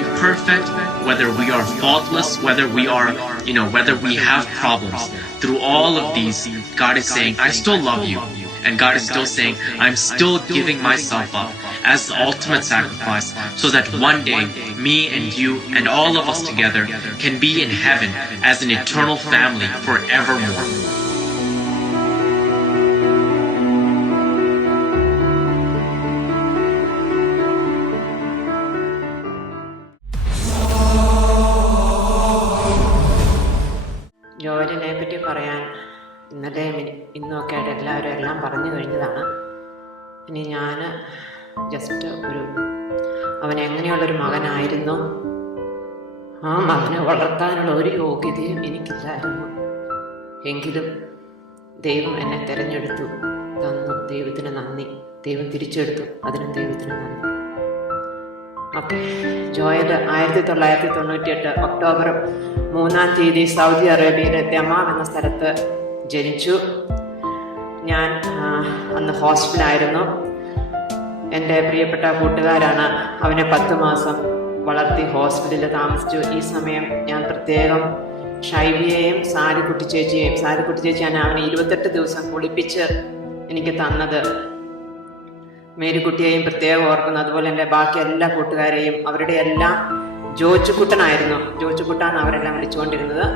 imperfect, whether we are faultless, whether we are, whether we have problems, through all of these, God is saying, I still love you. And God is still saying, I'm still giving myself up as the ultimate sacrifice so that one day, me and you and all of us together can be in heaven as an eternal family forevermore. ജോയലിനെ പറ്റി പറയാൻ ഇന്നലെ ഇന്നൊക്കെ ആയിട്ട് എല്ലാവരും എല്ലാം പറഞ്ഞു കഴിഞ്ഞതാണ്. ഇനി ഞാൻ ജസ്റ്റ് അവൻ എങ്ങനെയുള്ളൊരു മകനായിരുന്നു, ആ മകനെ വളർത്താനുള്ള ഒരു യോഗ്യതയും എനിക്കില്ലായിരുന്നു. എങ്കിലും ദൈവം എന്നെ തിരഞ്ഞെടുത്തു തന്നു. ദൈവത്തിന് നന്ദി. ദൈവം തിരിച്ചെടുത്തു, അതിനും ദൈവത്തിന് നന്ദി. ഓക്കെ. ജോയൽ 1998 ഒക്ടോബർ 3 സൗദി അറേബ്യയിലെ ദമാം എന്ന സ്ഥലത്ത് ജനിച്ചു. ഞാൻ അന്ന് ഹോസ്റ്റലായിരുന്നു. എൻ്റെ പ്രിയപ്പെട്ട കൂട്ടുകാരാണ് അവനെ 10 മാസം വളർത്തി ഹോസ്പിറ്റലിൽ താമസിച്ചു. ഈ സമയം ഞാൻ പ്രത്യേകം ഷൈബിയെയും സാരിക്കുട്ടി ചേച്ചിയാണ് അവനെ 28 ദിവസം കുളിപ്പിച്ച് എനിക്ക് തന്നത്. മേരിക്കുട്ടിയെയും പ്രത്യേകം ഓർക്കുന്നു. അതുപോലെ എൻ്റെ ബാക്കി എല്ലാ കൂട്ടുകാരെയും, അവരുടെ എല്ലാം ജോച്ചുക്കുട്ടാണ് അവരെല്ലാം വിളിച്ചുകൊണ്ടിരുന്നത്.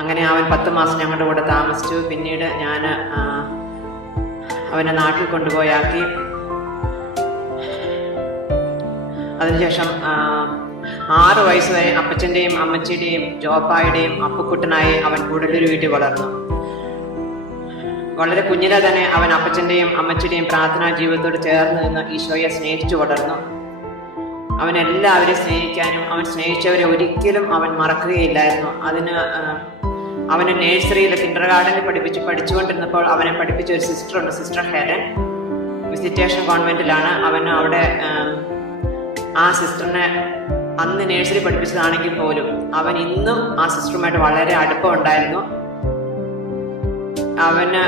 അങ്ങനെ അവൻ 10 മാസം ഞങ്ങളുടെ കൂടെ താമസിച്ചു. പിന്നീട് ഞാൻ അവനെ നാട്ടിൽ കൊണ്ടുപോയാക്കി. അതിനുശേഷം 6 വയസ്സ് വരെ അപ്പച്ചൻ്റെയും അമ്മച്ചിയുടെയും ജോപ്പായുടെയും അപ്പുക്കുട്ടനായി അവൻ കൂടല്ലൂർ വീട്ടിൽ വളർന്നു. വളരെ കുഞ്ഞിലെ തന്നെ അവൻ അപ്പച്ചൻ്റെയും അമ്മച്ചിയുടെയും പ്രാർത്ഥനാ ജീവിതത്തോട് ചേർന്ന് നിന്ന് ഈശോയെ സ്നേഹിച്ചു വളർന്നു. അവൻ എല്ലാവരെയും സ്നേഹിക്കാനും അവൻ സ്നേഹിച്ചവരെ ഒരിക്കലും അവൻ മറക്കുകയില്ലായിരുന്നു. അവനെ നേഴ്സറിയിൽ കിൻഡർ ഗാർഡനിൽ പഠിച്ചുകൊണ്ടിരുന്നപ്പോൾ അവനെ പഠിപ്പിച്ച ഒരു സിസ്റ്ററുണ്ട്, സിസ്റ്റർ ഹെലൻ. വിസിറ്റേഷൻ കോൺവെന്റിലാണ്. അവന് അവിടെ ആ സിസ്റ്ററിനെ അന്ന് നേഴ്സറി പഠിപ്പിച്ചതാണെങ്കിൽ പോലും അവൻ ഇന്നും ആ സിസ്റ്ററുമായിട്ട് വളരെ അടുപ്പമുണ്ടായിരുന്നു. അവന്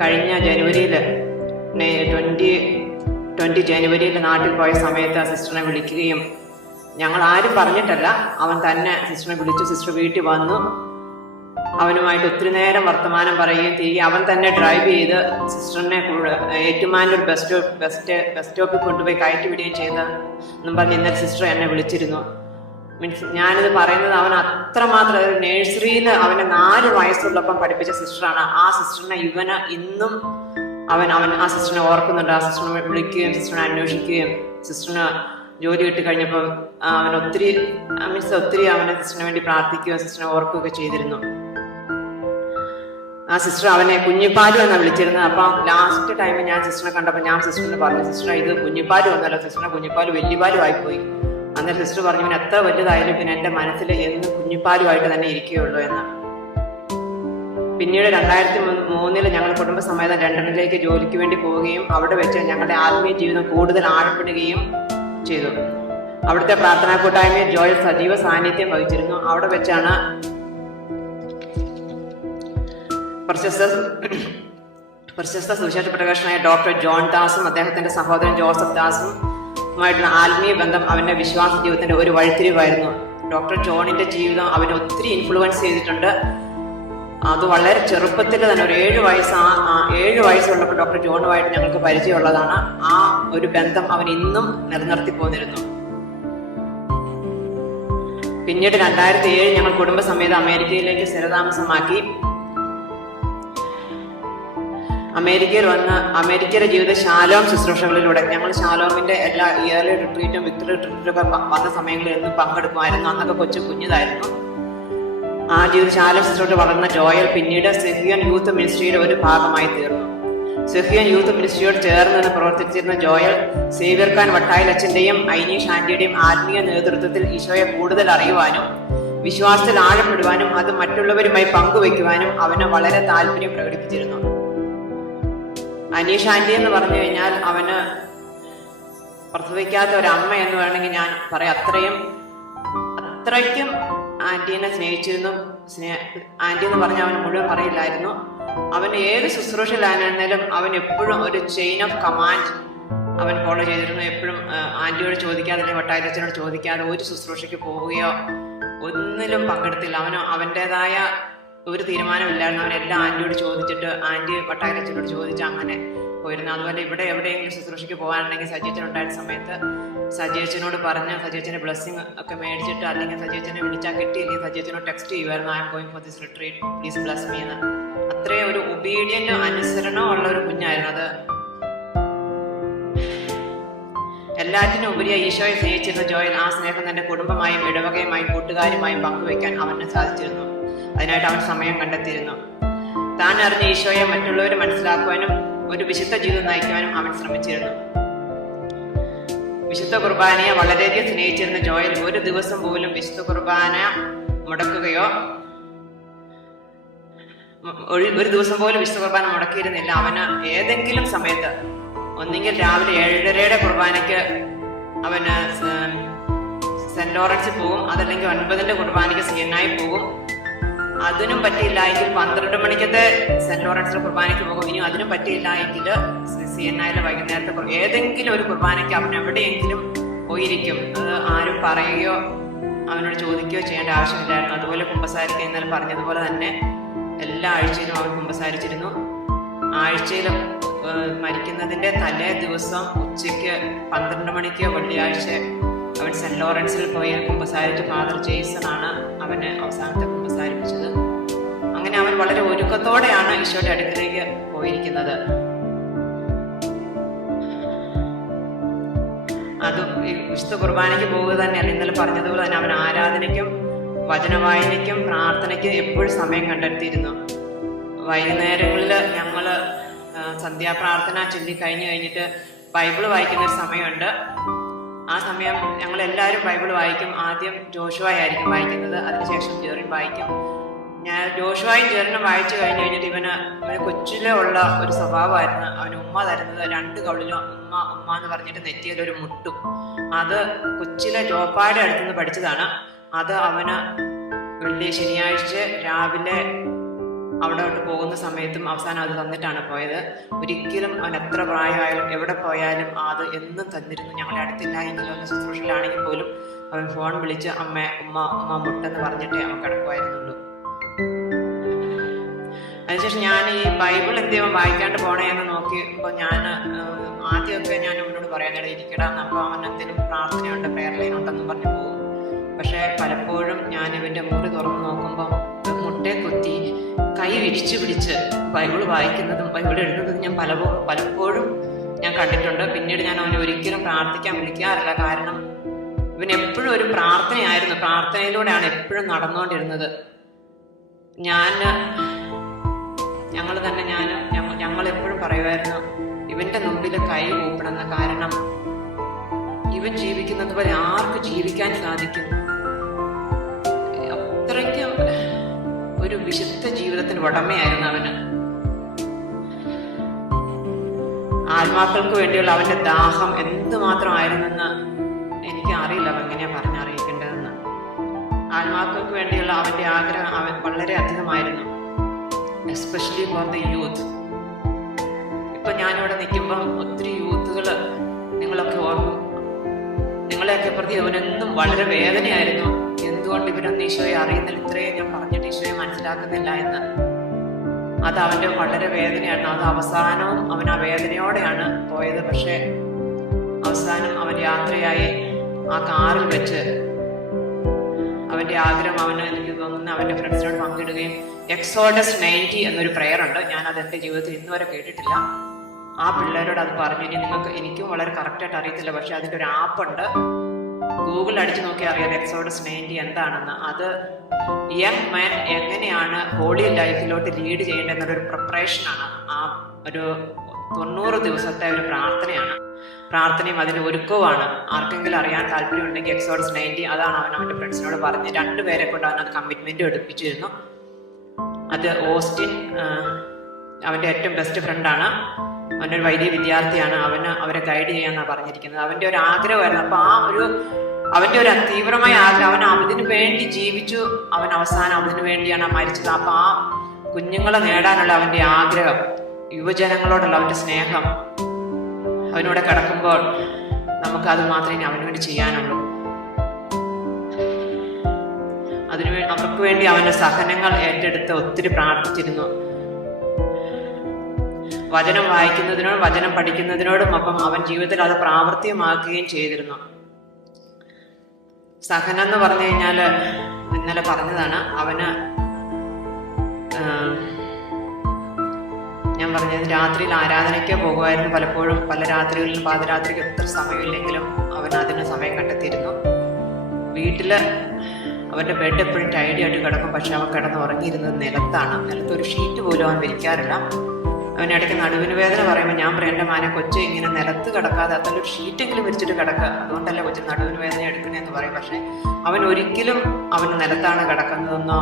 കഴിഞ്ഞ ജനുവരിയിൽ 20 ജനുവരിയിൽ നാട്ടിൽ പോയ സമയത്ത് സിസ്റ്ററിനെ വിളിക്കുകയും, ഞങ്ങൾ ആരും പറഞ്ഞിട്ടല്ല, അവൻ തന്നെ സിസ്റ്ററിനെ വിളിച്ചു. സിസ്റ്റർ വീട്ടിൽ വന്നു. അവനുമായിട്ട് ഒത്തിരി നേരം വർത്തമാനം പറയുകയും തിരികെ അവൻ തന്നെ ഡ്രൈവ് ചെയ്ത് സിസ്റ്ററിനെ ഏറ്റുമാനൂർ ബസ് സ്റ്റോപ്പിൽ കൊണ്ടുപോയി കയറ്റി വിടുകയും ചെയ്തെന്നും പറഞ്ഞ് ഇന്നലെ സിസ്റ്റർ എന്നെ വിളിച്ചിരുന്നു. മീൻസ് ഞാനിത് പറയുന്നത് അവൻ അത്രമാത്രം ഒരു നേഴ്സറിയിൽ അവനെ 4 വയസ്സുള്ളപ്പം പഠിപ്പിച്ച സിസ്റ്ററാണ്. ആ സിസ്റ്ററിനെ ഇന്നും അവൻ ആ സിസ്റ്ററിനെ ഓർക്കുന്നുണ്ട്. ആ സിസ്റ്ററിനെ വിളിക്കുകയും സിസ്റ്ററിനെ അന്വേഷിക്കുകയും സിസ്റ്ററിന് ജോലി കിട്ടി കഴിഞ്ഞപ്പം അവൻ ഒത്തിരി അവനെ സിസ്റ്ററിന് വേണ്ടി പ്രാർത്ഥിക്കുകയും സിസ്റ്ററിനെ ഓർക്കുകയൊക്കെ ചെയ്തിരുന്നു. ആ സിസ്റ്റർ അവനെ കുഞ്ഞിപ്പാലും എന്നാണ് വിളിച്ചിരുന്നത്. അപ്പം ലാസ്റ്റ് ടൈമിൽ ഞാൻ സിസ്റ്ററിനെ കണ്ടപ്പോൾ ഞാൻ സിസ്റ്ററിന് പറഞ്ഞു, സിസ്റ്റർ ഇത് കുഞ്ഞിപ്പാലും ഒന്നല്ല, സിസ്റ്ററിനെ കുഞ്ഞിപ്പാലും വലിയപാലും ആയിപ്പോയി. അന്നേരം സിസ്റ്റർ പറഞ്ഞു, പിന്നെ എത്ര വലുതായാലും പിന്നെ എൻ്റെ മനസ്സിൽ എന്നും കുഞ്ഞിപ്പാലുമായിട്ട് തന്നെ ഇരിക്കുകയുള്ളൂ എന്ന്. പിന്നീട് 2003 ഞങ്ങൾ കുടുംബസമേതം ലണ്ടനിലേക്ക് ജോലിക്ക് വേണ്ടി പോവുകയും അവിടെ വെച്ച് ഞങ്ങളുടെ ആത്മീയ ജീവിതം കൂടുതൽ ആഴപ്പെടുകയും ചെയ്തു. അവിടുത്തെ പ്രാർത്ഥനാ കൂട്ടായ്മയിൽ ജോയൽ സജീവ സാന്നിധ്യം വഹിച്ചിരുന്നു. അവിടെ വെച്ചാണ് പ്രശസ്ത സുവിശേഷ പ്രകാശനായ ഡോക്ടർ ജോൺ ദാസും അദ്ദേഹത്തിന്റെ സഹോദരൻ ജോസഫ് ദാസുമായിട്ടുള്ള ആത്മീയ ബന്ധം അവന്റെ വിശ്വാസ ജീവിതത്തിന്റെ ഒരു വഴിത്തിരിവായിരുന്നു. ഡോക്ടർ ജോണിന്റെ ജീവിതം അവനെ ഒത്തിരി ഇൻഫ്ലുവൻസ് ചെയ്തിട്ടുണ്ട്. അത് വളരെ ചെറുപ്പത്തിൽ തന്നെ ഒരു 7 വയസ്സുള്ളപ്പോൾ ഡോക്ടർ ജോണുമായിട്ട് ഞങ്ങൾക്ക് പരിചയമുള്ളതാണ്. ആ ഒരു ബന്ധം അവൻ ഇന്നും നിലനിർത്തി പോന്നിരുന്നു. പിന്നീട് 2007 ഞങ്ങൾ കുടുംബസമേതം അമേരിക്കയിലേക്ക് സ്ഥിരതാമസമാക്കി. അമേരിക്കയിൽ വന്ന് അമേരിക്കയിലെ ജീവിത ശാലോം ശുശ്രൂഷകളിലൂടെ ഞങ്ങൾ ശാലോമിന്റെ എല്ലാ ഇയർലി റിട്രീറ്റും വിക്ടറി റിട്രീറ്റൊക്കെ വന്ന സമയങ്ങളിൽ എന്നും പങ്കെടുക്കുമായിരുന്നു. അന്നൊക്കെ കുഞ്ഞിതായിരുന്നു. ആ ജീവിത ശാലോം ശുശ്രൂഷ വളർന്ന ജോയൽ പിന്നീട് സെഹിയോൻ യൂത്ത് മിനിസ്ട്രിയുടെ ഒരു ഭാഗമായി തീർന്നു. സെഹിയോൻ യൂത്ത് മിനിസ്ട്രിയോട് ചേർന്ന് പ്രവർത്തിച്ചിരുന്ന ജോയൽ സേവ്യർ ഖാൻ വട്ടായിലച്ചന്റെയും ഐനീഷ് ആന്റിയുടെയും ആത്മീയ നേതൃത്വത്തിൽ ഈശോയെ കൂടുതൽ അറിയുവാനും വിശ്വാസത്തിൽ ആഴപ്പെടുവാനും അത് മറ്റുള്ളവരുമായി പങ്കുവയ്ക്കുവാനും അവന് വളരെ താല്പര്യം പ്രകടിപ്പിച്ചിരുന്നു. അനീഷ് ആന്റി എന്ന് പറഞ്ഞു കഴിഞ്ഞാൽ അവന് പ്രസവിക്കാത്ത ഒരമ്മ എന്ന് വേണമെങ്കിൽ ഞാൻ പറയാം. അത്രയ്ക്കും ആന്റീനെ സ്നേഹിച്ചിരുന്നു. ആന്റി എന്ന് പറഞ്ഞാൽ അവന് മുഴുവൻ പറയില്ലായിരുന്നു. അവന് ഏത് ശുശ്രൂഷയിലായിരുന്നാലും അവൻ എപ്പോഴും ഒരു ചെയിൻ ഓഫ് കമാൻഡ് അവൻ ഫോളോ ചെയ്തിരുന്നു. എപ്പോഴും ആൻറ്റിയോട് ചോദിക്കാതെ അല്ലെങ്കിൽ വട്ടായത്തച്ഛനോട് ചോദിക്കാതെ ഒരു ശുശ്രൂഷയ്ക്ക് പോവുകയോ ഒന്നിലും പങ്കെടുത്തില്ല. അവൻ്റെതായ ഒരു തീരുമാനമില്ലായിരുന്നു. അവനെല്ലാം ആൻറ്റിയോട് ചോദിച്ചിട്ട് ആൻറ്റി വട്ടായത്തച്ഛനോട് ചോദിച്ച് അങ്ങനെ പോയിരുന്നു. അതുപോലെ ഇവിടെ എവിടെയെങ്കിലും ശുശ്രൂഷയ്ക്ക് പോകാനുണ്ടെങ്കിൽ സജിയച്ചൻ ഉണ്ടായിരുന്ന സമയത്ത് സജിയച്ചനോട് പറഞ്ഞ് സജിയച്ചൻ്റെ ബ്ലെസ്സിങ് ഒക്കെ മേടിച്ചിട്ട്, അല്ലെങ്കിൽ സജിയച്ചനെ വിളിച്ചാൽ കിട്ടിയില്ലെങ്കിൽ സജിയച്ചനോട് ടെക്സ്റ്റ് ചെയ്യുമായിരുന്നു, I am going for this retreat, please bless me എന്ന്. അത്രയും ഒരു ഒബീഡിയൻ്റ് അനുസരണമുള്ള ഒരു കുഞ്ഞായിരുന്നു അത്. എല്ലാറ്റിനും ഉപരിയായി ഈശോയെ സ്നേഹിച്ചിരുന്ന ജോയൽ ആ സ്നേഹം തന്റെ കുടുംബമായും ഇടവകയുമായും കൂട്ടുകാരുമായും പങ്കുവയ്ക്കാൻ അവന് സാധിച്ചിരുന്നു. അതിനായിട്ട് അവൻ സമയം കണ്ടെത്തിയിരുന്നു. താൻ അറിഞ്ഞ ഈശോയെ മറ്റുള്ളവരെ മനസ്സിലാക്കുവാനും ഒരു വിശുദ്ധ ജീവിതം നയിക്കുവാനും അവൻ ശ്രമിച്ചിരുന്നു. വിശുദ്ധ കുർബാനയെ വളരെയധികം സ്നേഹിച്ചിരുന്ന ജോയൽ ഒരു ദിവസം പോലും വിശുദ്ധ കുർബാന മുടക്കുകയോ ഒരു ദിവസം പോലും വിശുദ്ധ കുർബാന മുടക്കിയിരുന്നില്ല. അവന് ഏതെങ്കിലും സമയത്ത് ഒന്നെങ്കിൽ രാവിലെ 7:30 കുർബാനയ്ക്ക് അവന് സെന്റ് ലോറൻസിൽ പോകും, അതല്ലെങ്കിൽ 9 കുർബാനയ്ക്ക് CNI പോകും. അതിനും പറ്റിയില്ല എങ്കിൽ 12 മണിക്കത്തെ സെന്റ് ലോറൻസിലെ കുർബാനയ്ക്ക് പോകും. ഇനി അതിനും പറ്റിയില്ല എങ്കിൽ CNIയിലെ വൈകുന്നേരത്തെ ഏതെങ്കിലും ഒരു കുർബാനയ്ക്ക് അവൻ എവിടെയെങ്കിലും പോയിരിക്കും. അത് ആരും പറയുകയോ അവനോട് ചോദിക്കുകയോ ചെയ്യേണ്ട ആവശ്യമില്ലായിരുന്നു. അതുപോലെ കുമ്പസാരിക്കുക ഇന്നലെ പറഞ്ഞതുപോലെ തന്നെ എല്ലാ ആഴ്ചയിലും അവൻ കുമ്പസാരിച്ചിരുന്നു. ആഴ്ചയിലും മരിക്കുന്നതിന്റെ തലേ ദിവസം ഉച്ചയ്ക്ക് 12 മണിക്ക് വെള്ളിയാഴ്ച അവൻ സെന്റ് ലോറൻസിൽ പോയി കുമ്പസാരിച്ച് ഫാദർ ജെയ്സൺ ആണ് അവന് അവസാനത്തെ കുമ്പസാരിപ്പിച്ചത്. അങ്ങനെ അവൻ വളരെ ഒരുക്കത്തോടെയാണ് ഈശോയുടെ അടുക്കിലേക്ക് പോയിരിക്കുന്നത്. അതും ഈ വിശുദ്ധ കുർബാനയ്ക്ക് പോകുക തന്നെയല്ല, ഇന്നലെ പറഞ്ഞതുപോലെ തന്നെ അവൻ ആരാധനയ്ക്കും വചനവായനയ്ക്കും പ്രാർത്ഥനയ്ക്കും എപ്പോഴും സമയം കണ്ടെത്തിയിരുന്നു. വൈകുന്നേരങ്ങളിൽ ഞങ്ങള് സന്ധ്യാപ്രാർത്ഥന ചൊല്ലി കഴിഞ്ഞിട്ട് ബൈബിള് വായിക്കുന്ന ഒരു സമയമുണ്ട്. ആ സമയം ഞങ്ങൾ എല്ലാവരും ബൈബിൾ വായിക്കും. ആദ്യം ജോഷുവായിരിക്കും വായിക്കുന്നത്, അതിനുശേഷം ജെറിൻ വായിക്കും. ഞാൻ ജോഷുവായും ജെറിനും വായിച്ചു കഴിഞ്ഞിട്ട് ഇവന് കൊച്ചിലെ ഉള്ള ഒരു സ്വഭാവമായിരുന്നു. അവന് ഉമ്മ തരുന്നത് 2 കവിളിലും ഉമ്മ ഉമ്മ എന്ന് പറഞ്ഞിട്ട് നെറ്റിയിലൊരു മുട്ടും. അത് കൊച്ചിലെ ജോപ്പായുടെ അടുത്തുനിന്ന് പഠിച്ചതാണ്. അത് അവന് ശനിയാഴ്ച രാവിലെ അവിടോട്ട് പോകുന്ന സമയത്തും അവസാനം അത് തന്നിട്ടാണ് പോയത്. ഒരിക്കലും അവൻ എത്ര പ്രായമായാലും എവിടെ പോയാലും അത് എന്നും തന്നിരുന്നു. ഞങ്ങളെ അടുത്തില്ല എങ്കിലും ഒന്ന് ശുശ്രൂഷയിലാണെങ്കിൽ പോലും അവൻ ഫോൺ വിളിച്ച് ഉമ്മ ഉമ്മ മുട്ടെന്ന് പറഞ്ഞിട്ടേ അവൻ കിടക്കുമായിരുന്നുള്ളൂ. അതിനുശേഷം ഞാൻ ഈ ബൈബിൾ എന്തെങ്കിലും വായിക്കാണ്ട് പോണേന്ന് നോക്കിയപ്പോൾ ഞാൻ ആദ്യമൊക്കെ ഞാൻ അവനോട് പറയാനിട ഇരിക്കടാ, അപ്പോൾ അവൻ എന്തെങ്കിലും പ്രാർത്ഥനയുണ്ട്, പ്രെയർ ലൈൻ ഉണ്ടെന്നും പറഞ്ഞു പോകും. പക്ഷെ പലപ്പോഴും ഞാൻ ഇവന്റെ മുറി തുറന്ന് നോക്കുമ്പോൾ മുട്ടെ കുത്തി കൈ വിരിച്ചു പിടിച്ച് ബൈബിൾ വായിക്കുന്നതും ബൈബിൾ എഴുതുന്നതും ഞാൻ പലപ്പോഴും ഞാൻ കണ്ടിട്ടുണ്ട്. പിന്നീട് ഞാൻ അവനെ ഒരിക്കലും പ്രാർത്ഥിക്കാൻ വിളിക്കാറില്ല. കാരണം ഇവൻ എപ്പോഴും ഒരു പ്രാർത്ഥനയായിരുന്നു. പ്രാർത്ഥനയിലൂടെയാണ് എപ്പോഴും നടന്നുകൊണ്ടിരുന്നത്. ഞങ്ങൾ എപ്പോഴും പറയുമായിരുന്നു ഇവന്റെ മുമ്പിൽ കൈ കൂപ്പിടുന്ന. കാരണം ഇവൻ ജീവിക്കുന്നത് പോലെ ആർക്ക് ജീവിക്കാൻ സാധിക്കും? അത്രയ്ക്കും ഒരു വിശുദ്ധ ജീവിതത്തിന് ഉടമയായിരുന്നു അവന്. ആത്മാക്കൾക്ക് വേണ്ടിയുള്ള അവന്റെ ദാഹം എന്തുമാത്രമായിരുന്നെന്ന് എനിക്ക് അറിയില്ല, അവൻ എങ്ങനെയാ പറഞ്ഞറിയിക്കേണ്ടതെന്ന്. ആത്മാക്കൾക്ക് വേണ്ടിയുള്ള അവന്റെ ആഗ്രഹം അവൻ വളരെ അധികമായിരുന്നു, എസ്പെഷ്യലി ഫോർ ദ യൂത്ത്. ഇപ്പൊ ഞാനിവിടെ നിൽക്കുമ്പം ഒത്തിരി യൂത്തുകള് നിങ്ങളൊക്കെ ഓർക്കും. നിങ്ങളെയൊക്കെ പ്രതി അവനെന്നും വളരെ വേദനയായിരുന്നു. എന്തുകൊണ്ട് ഇവരൊന്നും ഈശോയെ അറിയുന്നില്ല, ഇത്രയും ഞാൻ പറഞ്ഞിട്ട് ഈശോയെ മനസ്സിലാക്കുന്നില്ല എന്ന്. അത് അവന്റെ വളരെ വേദനയായിരുന്നു. അത് അവസാനവും അവൻ ആ വേദനയോടെയാണ് പോയത്. പക്ഷെ അവസാനം അവൻ യാത്രയായി ആ കാറിൽ വെച്ച് അവന്റെ ആഗ്രഹം അവന് എനിക്ക് തോന്നുന്ന അവന്റെ ഫ്രണ്ട്സിനോട് പങ്കിടുകയും എക്സോഡസ് 90 എന്നൊരു പ്രെയർ ഉണ്ട്. ഞാൻ അത് എൻ്റെ ജീവിതത്തിൽ ഇന്നുവരെ കേട്ടിട്ടില്ല. ആ പിള്ളേരോട് അത് പറഞ്ഞു. എനിക്കും വളരെ കറക്റ്റായിട്ട് അറിയത്തില്ല, പക്ഷെ അതിൻ്റെ ഒരു ആപ്പുണ്ട്, ഗൂഗിൾ അടിച്ചു നോക്കി അറിയാം എക്സോഡസ് 90 എന്താണെന്ന്. അത് യങ് മാൻ എങ്ങനെയാണ് ഹോളി ലൈഫിലോട്ട് ലീഡ് ചെയ്യേണ്ടത് എന്നൊരു പ്രിപ്പറേഷനാണ്. ആ ഒരു 90 ദിവസത്തെ ഒരു പ്രാർത്ഥനയും അതിൻ്റെ ഒരുക്കവുമാണ്. ആർക്കെങ്കിലും അറിയാൻ താല്പര്യം ഉണ്ടെങ്കിൽ എക്സോഡസ് 90 അതാണ് അവൻ അവൻ്റെ ഫ്രണ്ട്സിനോട് പറഞ്ഞ് 2 പേരെ കൊണ്ട് അവനത് കമ്മിറ്റ്മെന്റ് എടുപ്പിച്ചിരുന്നു. അത് ഓസ്റ്റിൻ അവൻ്റെ ഏറ്റവും ബെസ്റ്റ് ഫ്രണ്ടാണ്. അവനൊരു വൈദ്യ വിദ്യാർത്ഥിയാണ്. അവരെ ഗൈഡ് ചെയ്യാന്നാണ് പറഞ്ഞിരിക്കുന്നത്. അവൻ്റെ ഒരു ആഗ്രഹമായിരുന്നു. അപ്പൊ അവന്റെ ഒരു തീവ്രമായ ആഗ്രഹം, അവൻ അതിനു വേണ്ടി ജീവിച്ചു. അവൻ അവസാനം അതിനു വേണ്ടിയാണ് മരിച്ചത്. അപ്പൊ ആ കുഞ്ഞുങ്ങളെ നേടാനുള്ള അവന്റെ ആഗ്രഹം, യുവജനങ്ങളോടുള്ള അവന്റെ സ്നേഹം, അവനൂടെ കിടക്കുമ്പോൾ നമുക്കത് മാത്രമേ അവന് വേണ്ടി ചെയ്യാനുള്ളൂ. അവർക്ക് വേണ്ടി അവന്റെ സഹനങ്ങൾ ഏറ്റെടുത്ത് ഒത്തിരി പ്രാർത്ഥിച്ചിരുന്നു. വചനം വായിക്കുന്നതിനോടും വചനം പഠിക്കുന്നതിനോടും ഒപ്പം അവൻ ജീവിതത്തിൽ അത് പ്രാവർത്തികമാക്കുകയും ചെയ്തിരുന്നു. സഹനം എന്ന് പറഞ്ഞു കഴിഞ്ഞാൽ ഇന്നലെ പറഞ്ഞതാണ്. അവന് ഞാൻ പറഞ്ഞത് രാത്രിയിൽ ആരാധനയ്ക്ക് പോകുമായിരുന്നു. പലപ്പോഴും പല രാത്രികളിലും പാതിരാത്രിക്ക് എത്ര സമയമില്ലെങ്കിലും അവൻ അതിന് സമയം കണ്ടെത്തിയിരുന്നു. വീട്ടില് അവന്റെ ബെഡ് എപ്പോഴും ടൈഡി ആയിട്ട് കിടക്കും. പക്ഷെ അവൻ കിടന്ന് ഉറങ്ങിയിരുന്നത് നിലത്താണ്. നിലത്തൊരു ഷീറ്റ് പോലും അവൻ വിരിക്കാറില്ല. അവനിടയ്ക്ക് നടുവിന് വേദന പറയുമ്പോൾ ഞാൻ പറയും, എൻ്റെ മാനെ കൊച്ച് ഇങ്ങനെ നിലത്ത് കിടക്കാതെ അതിലൊരു ഷീറ്റെങ്കിലും വിരിച്ചിട്ട് കിടക്കുക, അതുകൊണ്ടല്ല കൊച്ചു നടുവിന് വേദന എടുക്കണേന്ന് പറയും. പക്ഷെ അവൻ ഒരിക്കലും അവൻ നിലത്താണ് കിടക്കുന്നതെന്നോ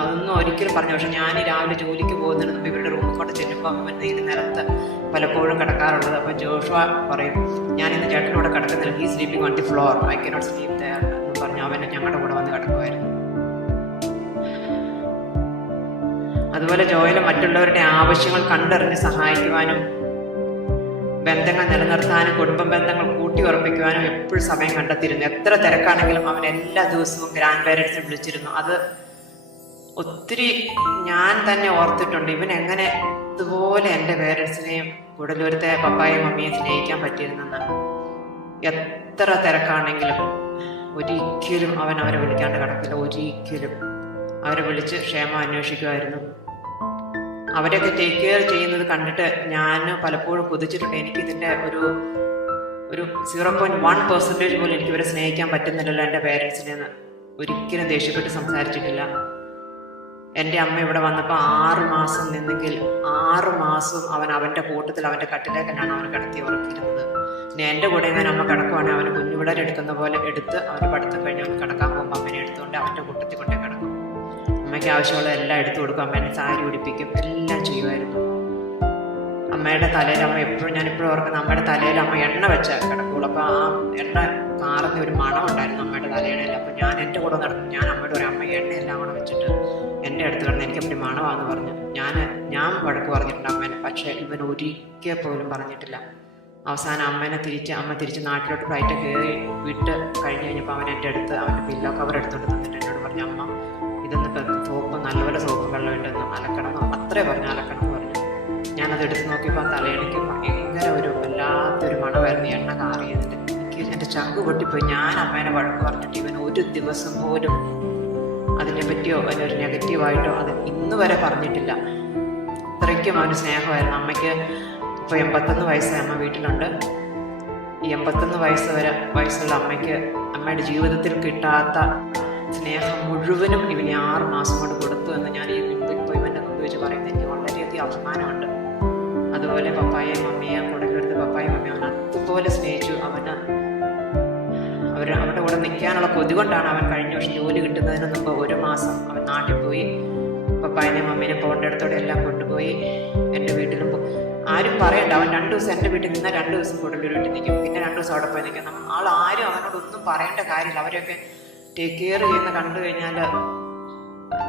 അതൊന്നും ഒരിക്കലും പറഞ്ഞു. പക്ഷെ ഞാൻ രാവിലെ ജോലിക്ക് പോകുന്നതിന് മുമ്പ് ഇവരുടെ റൂമിൽ കൊണ്ട് ചെല്ലുമ്പോൾ അവൻ ഇത് നിലത്ത് പലപ്പോഴും കിടക്കാറുള്ളത്. അപ്പോൾ ജോഷുവ പറയും, ഞാൻ ഇന്ന് ചേട്ടനോട് കിടക്കുന്നില്ല, he sleeping on the floor, I cannot sleep there എന്ന് പറഞ്ഞു അവൻ ഞങ്ങളുടെ കൂടെ വന്ന് കിടക്കുമായിരുന്നു. അതുപോലെ ജോയൽ മറ്റുള്ളവരുടെ ആവശ്യങ്ങൾ കണ്ടറിഞ്ഞ് സഹായിക്കുവാനും ബന്ധങ്ങൾ നിലനിർത്താനും കുടുംബ ബന്ധങ്ങൾ കൂട്ടി ഉറപ്പിക്കുവാനും എപ്പോഴും സമയം കണ്ടെത്തിയിരുന്നു. എത്ര തിരക്കാണെങ്കിലും അവൻ എല്ലാ ദിവസവും ഗ്രാൻഡ് പേരൻസിനെ വിളിച്ചിരുന്നു. അത് ഒത്തിരി ഞാൻ തന്നെ ഓർത്തിട്ടുണ്ട്. ഇവൻ എങ്ങനെ ഇതുപോലെ എൻ്റെ പേരൻസിനെയും കൂടുതലൂരത്തെ പപ്പായും മമ്മിയും സ്നേഹിക്കാൻ പറ്റിയിരുന്നെന്ന്. എത്ര തിരക്കാണെങ്കിലും ഒരിക്കലും അവൻ അവരെ വിളിക്കാണ്ട് കിടക്കില്ല. ഒരിക്കലും അവരെ വിളിച്ച് ക്ഷേമം അന്വേഷിക്കുമായിരുന്നു. അവരെയൊക്കെ ടേക്ക് കെയർ ചെയ്യുന്നത് കണ്ടിട്ട് ഞാൻ പലപ്പോഴും കൊതിച്ചിട്ടുണ്ട്. എനിക്കിതിൻ്റെ ഒരു 0.1% പോലും എനിക്ക് ഇവരെ സ്നേഹിക്കാൻ പറ്റുന്നില്ലല്ലോ എൻ്റെ പേരൻസിനെന്ന്. ഒരിക്കലും ദേഷ്യപ്പെട്ട് സംസാരിച്ചിട്ടില്ല. എൻ്റെ അമ്മ ഇവിടെ വന്നപ്പോൾ 6 മാസം നിന്നെങ്കിൽ 6 മാസവും അവൻ അവൻ്റെ കൂട്ടത്തിൽ അവൻ്റെ കട്ടിലേക്കനാണ് അവൻ കിടത്തി ഉറക്കിയിരുന്നത്. പിന്നെ എൻ്റെ കൂടെ ഞാൻ അമ്മ കിടക്കുവാണെങ്കിൽ അവന് കുഞ്ഞുപിള്ളേരെടുക്കുന്ന പോലെ എടുത്ത് അവൻ്റെ പഠിത്തം കഴിഞ്ഞ് അവൻ കിടക്കാൻ പോകുമ്പോൾ അമ്മേനെ എടുത്തുകൊണ്ട് അവൻ്റെ കൂട്ടത്തിൽ കൊണ്ടേ കിടക്കും. അമ്മയ്ക്ക് ആവശ്യമുള്ള എല്ലാം എടുത്തു കൊടുക്കും. അമ്മേനെ സാരി ഉടിപ്പിക്കും, എല്ലാം ചെയ്യുമായിരുന്നു. അമ്മയുടെ തലയിൽ അമ്മ എപ്പോഴും ഞാനിപ്പോഴും ഓർക്കുന്ന അമ്മയുടെ തലയിൽ അമ്മ എണ്ണ വെച്ച കിടക്കുള്ളൂ. അപ്പോൾ ആ എണ്ണ കാറുന്ന ഒരു മണം ഉണ്ടായിരുന്നു അമ്മയുടെ തലയിടയിൽ. അപ്പോൾ ഞാൻ എൻ്റെ കൂടെ നടക്കും. ഞാൻ അമ്മയോട് പറയും, അമ്മ എണ്ണയെല്ലാം കൂടെ വെച്ചിട്ട് എൻ്റെ അടുത്ത് കിടന്ന് എനിക്ക് എപ്പോഴും മണമാണെന്ന് പറഞ്ഞു ഞാൻ വഴക്ക് പറഞ്ഞിട്ടുണ്ട് അമ്മേനെ. പക്ഷേ ഇവൻ ഒരിക്കൽ പോലും പറഞ്ഞിട്ടില്ല. അവസാനം അമ്മ തിരിച്ച് നാട്ടിലോട്ട് ഫ്ലൈറ്റ് കയറി വിട്ട് കഴിഞ്ഞ് കഴിഞ്ഞപ്പോൾ അവൻ എൻ്റെ അടുത്ത് അവൻ്റെ പില്ലോ കവർ എടുത്തുകൊണ്ട് തന്നിട്ട് എന്നോട് പറഞ്ഞു, അമ്മ ഇതൊന്നിപ്പോൾ സോപ്പ് നല്ലപോലെ സോപ്പ് വെള്ളം ഇട്ടെന്ന് അലക്കണം, അത്രേ പറഞ്ഞു അലക്കണം എന്ന് പറഞ്ഞു. ഞാനത് എടുത്ത് നോക്കിയപ്പോൾ തലയിണയ്ക്ക് ഭയങ്കര ഒരു വല്ലാത്തൊരു മണമായിരുന്നു എണ്ണ കാറിയതിൻ്റെ. എനിക്ക് എൻ്റെ ചങ്ക് പൊട്ടിപ്പോയി. ഞാൻ അമ്മേനെ വഴക്ക് പറഞ്ഞിട്ട് ഇവൻ ഒരു ദിവസം പോലും അതിനെ പറ്റിയോ അതിനൊരു നെഗറ്റീവായിട്ടോ അത് ഇന്ന് വരെ പറഞ്ഞിട്ടില്ല. അത്രയ്ക്കും അവന് സ്നേഹമായിരുന്നു. അമ്മയ്ക്ക് ഇപ്പോൾ 81 വയസ്സായി അമ്മ വീട്ടിലുണ്ട്. ഈ 81 വയസ്സുള്ള അമ്മയ്ക്ക് അമ്മയുടെ ജീവിതത്തിൽ കിട്ടാത്ത സ്നേഹം മുഴുവനും ഇവന് 6 മാസം കൊണ്ട് കൊടുത്തു എന്ന് ഞാൻ ഈ ഇപ്പോൾ ഇവൻ്റെ മുമ്പ് വെച്ച് പറയുന്നത് എനിക്ക് വളരെയധികം അഭിമാനമുണ്ട്. അതുപോലെ പപ്പായെയും മമ്മിയെയും കൂടെടുത്ത് പപ്പായും മമ്മിയും അവൻ അതുപോലെ സ്നേഹിച്ചു. അവരുടെ കൂടെ നിൽക്കാനുള്ള കൊതി കൊണ്ടാണ് അവൻ കഴിഞ്ഞ വർഷം ജോലി കിട്ടുന്നതിന് മുമ്പ് 1 മാസം അവൻ നാട്ടിൽ പോയി പപ്പായനെയും മമ്മീനെ പോകേണ്ടിടത്തോടെ എല്ലാം കൊണ്ടുപോയി. എൻ്റെ വീട്ടിലും ആരും പറയണ്ട, അവൻ 2 ദിവസം എൻ്റെ വീട്ടിൽ നിന്നാൽ 2 ദിവസം കൂടുതൽ വീട്ടിൽ നിൽക്കും, പിന്നെ 2 ദിവസം അവിടെ പോയി നിൽക്കും. ആരും അവനോടൊന്നും പറയേണ്ട കാര്യമില്ല. അവരെയൊക്കെ ടേക്ക് കെയർ ചെയ്യുന്ന കണ്ടു കഴിഞ്ഞാൽ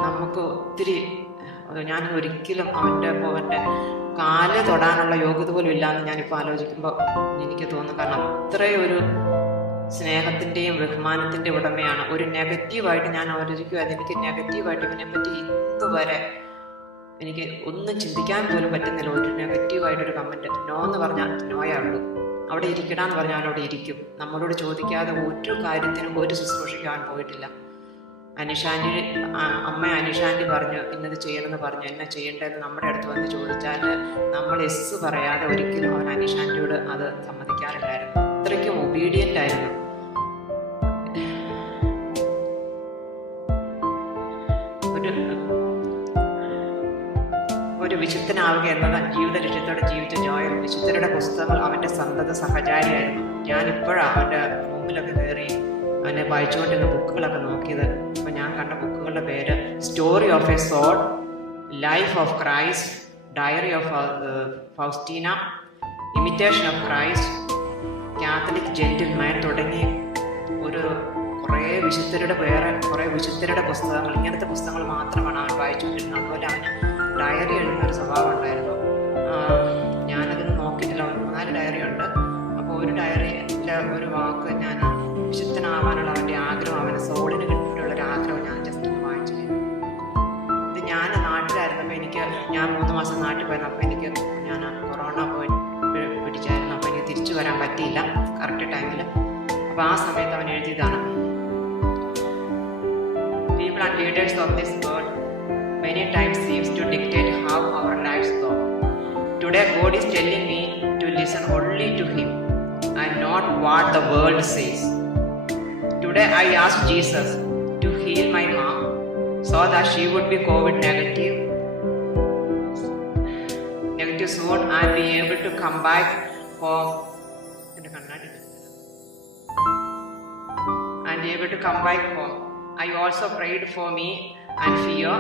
നമുക്ക് ഒത്തിരി ഞാൻ ഒരിക്കലും അവൻ്റെ കാല് തൊടാനുള്ള യോഗ്യത പോലും ഇല്ലയെന്ന് ഞാനിപ്പോൾ ആലോചിക്കുമ്പോൾ എനിക്ക് തോന്നുന്നു. കാരണം അത്രയും ഒരു സ്നേഹത്തിൻ്റെയും ബഹുമാനത്തിൻ്റെ ഉടമയാണ്. ഒരു നെഗറ്റീവായിട്ട് ഞാൻ ആലോചിക്കുമായിരുന്നു. എനിക്ക് നെഗറ്റീവായിട്ട് ഇവനെ പറ്റി ഇന്ന് വരെ എനിക്ക് ഒന്നും ചിന്തിക്കാൻ പോലും പറ്റുന്നില്ല. ഒരു നെഗറ്റീവായിട്ടൊരു കമൻറ്റ് നോ എന്ന് പറഞ്ഞാൽ നോയേ ഉള്ളൂ. അവിടെ ഇരിക്കണമെന്ന് പറഞ്ഞാൽ അവനോട് ഇരിക്കും. നമ്മളോട് ചോദിക്കാതെ ഒരു കാര്യത്തിനും ഒരു ശുശ്രൂഷയ്ക്കും അവൻ പോയിട്ടില്ല. അമ്മ അനിഷാൻറ്റി പറഞ്ഞു ഇന്നത് ചെയ്യണമെന്ന് പറഞ്ഞു, എന്നെ ചെയ്യേണ്ടതെന്ന് നമ്മുടെ അടുത്ത് വന്ന് ചോദിച്ചാൽ നമ്മൾ എസ് പറയാതെ ഒരിക്കലും അവൻ അനിഷാൻറ്റിയോട് അത് സമ്മതിക്കാറില്ലായിരുന്നു. അത്രയ്ക്കും ഒബീഡിയൻ്റ് ആയിരുന്നു. ഒരു വിശുദ്ധനാവുക എന്നത് ജീവിത ലക്ഷ്യത്തോടെ ജീവിച്ച ജോയൽ വിശുദ്ധരുടെ പുസ്തകങ്ങൾ അവൻ്റെ സന്തത സഹചാരിയായിരുന്നു. ഞാനിപ്പോഴാണ് അവൻ്റെ റൂമിലൊക്കെ കയറി അവനെ വായിച്ചുകൊണ്ടിരുന്ന ബുക്കുകളൊക്കെ നോക്കിയത്. അപ്പോൾ ഞാൻ കണ്ട ബുക്കുകളുടെ പേര് story of a soul, life of Christ, diary of Faustina, imitation of Christ, Catholic gentleman തുടങ്ങി കുറേ വിശുദ്ധരുടെ പുസ്തകങ്ങൾ. ഇങ്ങനത്തെ പുസ്തകങ്ങൾ മാത്രമാണ് അവൻ വായിച്ചുകൊണ്ടിരുന്നത്. അതുപോലെ അവന് ഡയറി എഴുതുന്നൊരു സ്വഭാവം ഉണ്ടായിരുന്നു. ഞാനതിന് നോക്കിയിട്ടില്ല. 3-4 ഡയറി ഉണ്ട്. ഡയറിയിലെ ഒരു വാക്ക് ഞാൻ വിശുദ്ധനാവാനുള്ള അവൻ്റെ ആഗ്രഹം, അവൻ്റെ സോളിന് കിട്ടിയിട്ടുള്ളൊരു ആഗ്രഹം ഞാൻ ജസ്റ്റ് ഒന്ന് വായിച്ചു. ഇത് ഞാൻ നാട്ടിലായിരുന്നപ്പോൾ ഞാൻ 3 മാസം നാട്ടിൽ പോയിരുന്നു. അപ്പോൾ ഞാൻ കൊറോണ പിടിച്ചായിരുന്നു. അപ്പോൾ എനിക്ക് തിരിച്ചു വരാൻ പറ്റിയില്ല കറക്റ്റ് ടൈമിൽ. അപ്പോൾ ആ സമയത്ത് അവൻ എഴുതിയതാണ്: People and leaders of this world many times seems to dictate how our lives go. Today God is telling me to listen only to Him and not what the world says. Today I asked Jesus to heal my mom so that she would be COVID negative soon and be able to come back home I also prayed for me and fear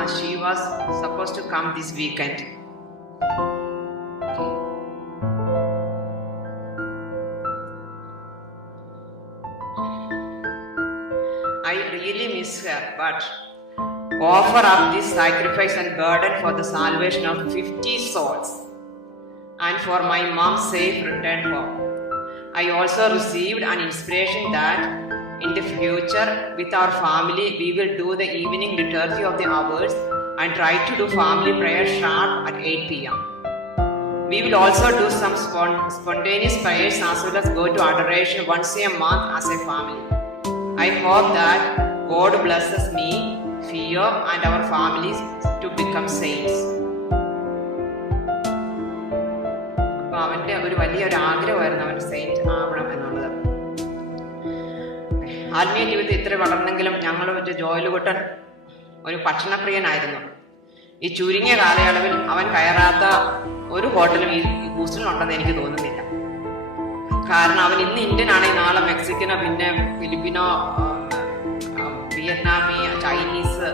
as she was supposed to come this weekend. I really miss her, but offer up this sacrifice and burden for the salvation of 50 souls and for my mom's safe return home. I also received an inspiration that in the future with our family we will do the evening liturgy of the hours and try to do family prayer sharp at 8 p.m. We will also do some spontaneous prayers as well as go to adoration once a month as a family. I hope that God blesses me, Fio and our families to become saints. അപ്പോൾ അവൻ്റെ ഒരു വലിയൊരു ആഗ്രഹമായിരുന്നു അവൻ saint ആവണം എന്നുള്ളത്. ആത്മീയ ജീവിതത്തിൽ ഇത്ര വളർന്നെങ്കിലും ഞങ്ങൾ ജോയലുകുട്ടൻ ഒരു ഭക്ഷണപ്രിയനായിരുന്നു. ഈ ചുരുങ്ങിയ കാലയളവിൽ അവൻ കയറാത്ത ഒരു ഹോട്ടലും ഈ ഹൂസ്റ്റലിലുണ്ടെന്ന് എനിക്ക് തോന്നുന്നില്ല. കാരണം അവൻ ഇന്ന് ഇന്ത്യൻ ആണെങ്കിൽ നാളെ മെക്സിക്കനോ, പിന്നെ ഫിലിപ്പിനോ, വിയറ്റ്നാമി, ചൈനീസ്.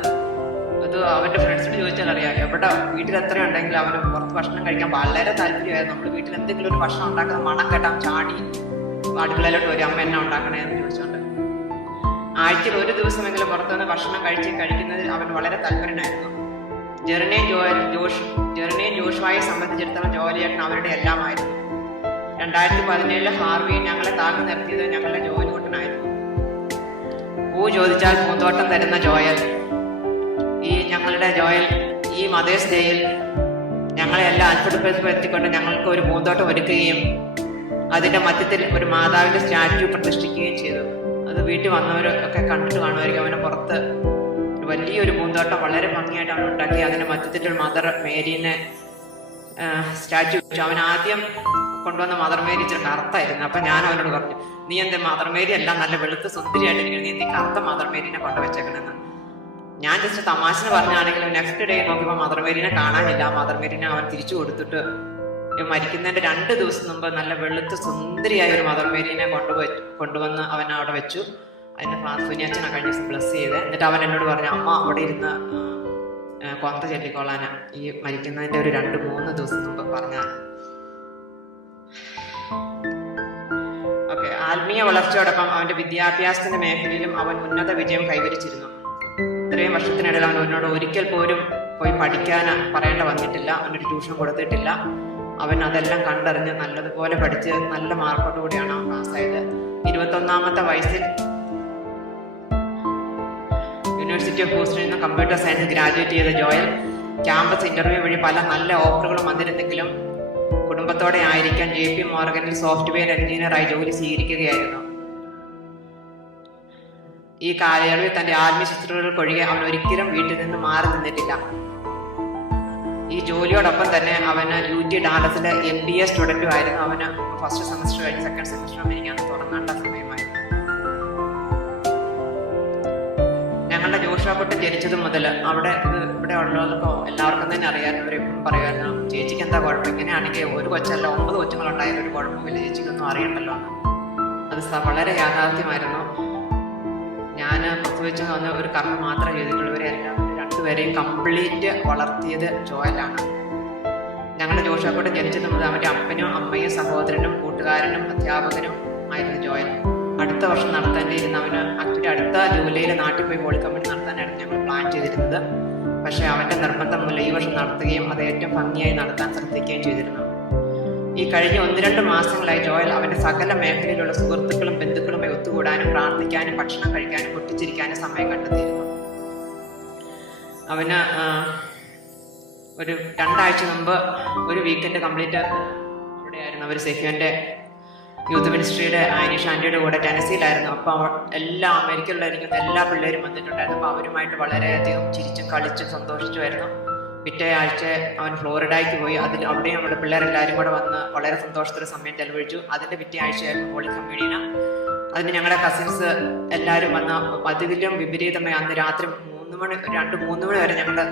അത് അവൻ്റെ ഫ്രണ്ട്സിന് ചോദിച്ചാൽ അറിയാം. എവിടെ വീട്ടിൽ എത്ര ഉണ്ടെങ്കിലും അവന് പുറത്ത് ഭക്ഷണം കഴിക്കാൻ വളരെ താല്പര്യമായിരുന്നു. നമ്മൾ വീട്ടിൽ എന്തെങ്കിലും ഒരു ഭക്ഷണം ഉണ്ടാക്കുന്ന മണം കേട്ടാൽ ചാടി അടുക്കളയിലോട്ട് വരും, അമ്മ എന്നാ ഉണ്ടാക്കണേ എന്ന് ചോദിച്ചുകൊണ്ട്. ആഴ്ചയിൽ ഒരു ദിവസമെങ്കിലും പുറത്തുനിന്ന് ഭക്ഷണം കഴിക്കുന്നതിൽ അവൻ വളരെ താല്പര്യനായിരുന്നു. ജെറിനെയും ജോഷുവായെ സംബന്ധിച്ചിടത്തോളം ജോലിയേട്ടൻ അവരുടെ എല്ലാമായിരുന്നു. 2017 ഹാർവിയെ ഞങ്ങളെ താങ്ങി നിർത്തിയത് ഞങ്ങളുടെ ജോലികൂട്ടനായിരുന്നു. പൂ ചോദിച്ചാൽ പൂന്തോട്ടം തരുന്ന ജോയൽ, ഞങ്ങളുടെ ജോയൽ ഈ മദേഴ്സ് ഡേയിൽ ഞങ്ങളെ എല്ലാം അത്ഭുതപ്പെടുത്തിക്കൊണ്ട് ഞങ്ങൾക്ക് ഒരു പൂന്തോട്ടം ഒരുക്കുകയും അതിൻ്റെ മധ്യത്തിൽ ഒരു മാതാവിൻ്റെ സ്റ്റാച്യു പ്രതിഷ്ഠിക്കുകയും ചെയ്തു. അത് വീട്ടിൽ വന്നവരൊക്കെ കണ്ടിട്ട് കാണുമായിരിക്കും. അവന് പുറത്ത് വലിയൊരു പൂന്തോട്ടം വളരെ ഭംഗിയായിട്ട് അവൻ ഉണ്ടാക്കി. അതിൻ്റെ മധ്യത്തിൽ ഒരു മദർ മേരീനെ സ്റ്റാച്യു വെച്ചു. അവൻ ആദ്യം കൊണ്ടുവന്ന മദർ മേരി ഇച്ചിരി കറുത്തായിരുന്നു. അപ്പം ഞാൻ അവനോട് പറഞ്ഞു, നീ എന്താ മദർ മേരി എല്ലാം നല്ല വെളുത്ത് സുന്ദരിയായിട്ടിരിക്കണം, നീ കറുത്ത മദർ മേരീനെ കൊണ്ടുവച്ചേക്കണെന്ന്. ഞാൻ ജസ്റ്റ് തമാശന് പറഞ്ഞാണെങ്കിലും നെക്സ്റ്റ് ഡേ നോക്കിയപ്പോൾ മദർ മേരീനെ കാണാനില്ല. മദർ മേരീനെ അവൻ തിരിച്ചു കൊടുത്തിട്ട് മരിക്കുന്നതിൻ്റെ 2 ദിവസം മുമ്പ് നല്ല വെളുത്ത് സുന്ദരിയായ ഒരു മദർ മേരീനെ കൊണ്ടുവന്ന് അവൻ അവിടെ വെച്ചു. അതിൻ്റെ സുനിയച്ചനെ കഴിഞ്ഞ ദിവസം ബ്ലസ് ചെയ്ത്, എന്നിട്ട് അവൻ എന്നോട് പറഞ്ഞു, അമ്മ അവിടെ ഇരുന്ന് കൊന്ത ചൊല്ലിക്കൊള്ളാന് ഈ മരിക്കുന്നതിൻ്റെ ഒരു 2-3 ദിവസം മുമ്പ് പറഞ്ഞാണ്. ഓക്കെ, ആത്മീയ വളർച്ചയോടൊപ്പം അവൻ്റെ വിദ്യാഭ്യാസത്തിന്റെ മേഖലയിലും അവൻ ഉന്നത വിജയം കൈവരിച്ചിരുന്നു. ഇത്രയും വർഷത്തിനിടയിൽ അവൻ എന്നോട് ഒരിക്കൽ പോലും പോയി പഠിക്കാൻ പറയേണ്ട വന്നിട്ടില്ല. അവനൊരു ട്യൂഷൻ കൊടുത്തിട്ടില്ല. അവൻ അതെല്ലാം കണ്ടറിഞ്ഞ് നല്ലതുപോലെ പഠിച്ച് നല്ല മാർക്കോട് കൂടിയാണ് അവൻ പാസ്സായത്. 21-ാമത്തെ വയസ്സിൽ യൂണിവേഴ്സിറ്റി ഓഫ് ഹൂസ്റ്റണിൽ നിന്ന് കമ്പ്യൂട്ടർ സയൻസ് ഗ്രാജുവേറ്റ് ചെയ്ത ജോയൽ ക്യാമ്പസ് ഇന്റർവ്യൂ വഴി പല നല്ല ഓഫറുകളും വന്നിരുന്നെങ്കിലും കുടുംബത്തോടെ ആയിരിക്കാൻ JP മോർഗനിൽ സോഫ്റ്റ്വെയർ എഞ്ചിനീയറായി ജോലി സ്വീകരിക്കുകയായിരുന്നു. ഈ കാലയളവിൽ തന്റെ ആത്മീയ ശുശ്രൂഷകൾക്കൊഴികെ അവൻ ഒരിക്കലും വീട്ടിൽ നിന്ന് മാറി നിന്നിട്ടില്ല. ഈ ജോലിയോടൊപ്പം തന്നെ അവന് UT ഡാലസിലെ MBA സ്റ്റുഡൻറ്റും ആയിരുന്നു. അവന് ഫസ്റ്റ് സെമസ്റ്റർ കഴിഞ്ഞ് സെക്കൻഡ് സെമസ്റ്റർ എനിക്കാണ് തുടങ്ങേണ്ട സമയമായിരുന്നു. ഞങ്ങളുടെ ജോഷാക്കുട്ടൻ ജനിച്ചത് മുതൽ ഇവിടെ ഉള്ളവർക്കോ എല്ലാവർക്കും തന്നെ അറിയാനും അവരെപ്പോഴും പറയായിരുന്നു, ചേച്ചിക്ക് എന്താ കുഴപ്പം, ഇങ്ങനെയാണെങ്കിൽ ഒരു കൊച്ചല്ല 9 കൊച്ചുങ്ങളുണ്ടായാലും ഒരു കുഴപ്പമില്ല, ചേച്ചിക്കൊന്നും അറിയണ്ടല്ലോ എന്ന്. അത് വളരെ യാഥാർത്ഥ്യമായിരുന്നു. ഞാൻ പ്രസവിച്ചു വന്ന ഒരു കർമ്മം മാത്രമേ ചെയ്തിട്ടുള്ളവരെല്ലാം 2 പേരെയും കംപ്ലീറ്റ് വളർത്തിയത് ജോയലാണ്. ഞങ്ങളുടെ ജോഷാക്കുട്ടൻ ജനിച്ചത് മുതൽ അവൻ്റെ അപ്പനും അമ്മയും സഹോദരനും കൂട്ടുകാരനും അധ്യാപകനും ആയിരുന്നു ജോയൽ. അടുത്ത വർഷം നടത്തേണ്ടിയിരുന്ന അവന് അടുത്ത ജൂലൈയിൽ നാട്ടിൽ പോയി ഹോളി കമ്മ്യൂണിറ്റി നടത്താനായിരുന്നു ഞങ്ങൾ പ്ലാൻ ചെയ്തിരുന്നത്. പക്ഷേ അവൻ്റെ നിർബന്ധം മൂലം ഈ വർഷം നടത്തുകയും അത് ഏറ്റവും ഭംഗിയായി നടത്താൻ ശ്രദ്ധിക്കുകയും ചെയ്തിരുന്നു. ഈ കഴിഞ്ഞ 1-2 മാസങ്ങളായി ജോയൽ അവന്റെ സകല മേഖലയിലുള്ള സുഹൃത്തുക്കളും ബന്ധുക്കളുമായി ഒത്തുകൂടാനും പ്രാർത്ഥിക്കാനും ഭക്ഷണം കഴിക്കാനും പൊട്ടിച്ചിരിക്കാനും സമയം കണ്ടെത്തിയിരുന്നു. അവന് ഒരു 2 ആഴ്ച മുമ്പ് ഒരു വീക്കെൻഡ് കംപ്ലീറ്റ് അവിടെയായിരുന്നു. അവർ സെഹ്യോന്റെ യൂത്ത് മിനിസ്ട്രിയുടെ ആനിഷ് ആൻറ്റിയുടെ കൂടെ ടെനസിയിലായിരുന്നു. അപ്പോൾ എല്ലാ അമേരിക്കയിലായിരിക്കുന്ന എല്ലാ പിള്ളേരും വന്നിട്ടുണ്ടായിരുന്നു. അപ്പോൾ അവരുമായിട്ട് വളരെയധികം ചിരിച്ചും കളിച്ചും സന്തോഷിച്ചുമായിരുന്നു. പിറ്റേ ആഴ്ച അവൻ ഫ്ലോറിഡയ്ക്ക് പോയി. അവിടെയും നമ്മുടെ പിള്ളേരെല്ലാവരും കൂടെ വന്ന് വളരെ സന്തോഷത്തോടെ സമയം ചെലവഴിച്ചു. അതിൻ്റെ പിറ്റേ ആഴ്ചയായിരുന്നു ഹോളി കമ്മ്യൂണിയൻ. അതിന് ഞങ്ങളുടെ കസിൻസ് എല്ലാവരും വന്ന പതിവിലും വിപരീതമായി അന്ന് രാത്രി 2-3 മണി വരെ ഞങ്ങളുടെ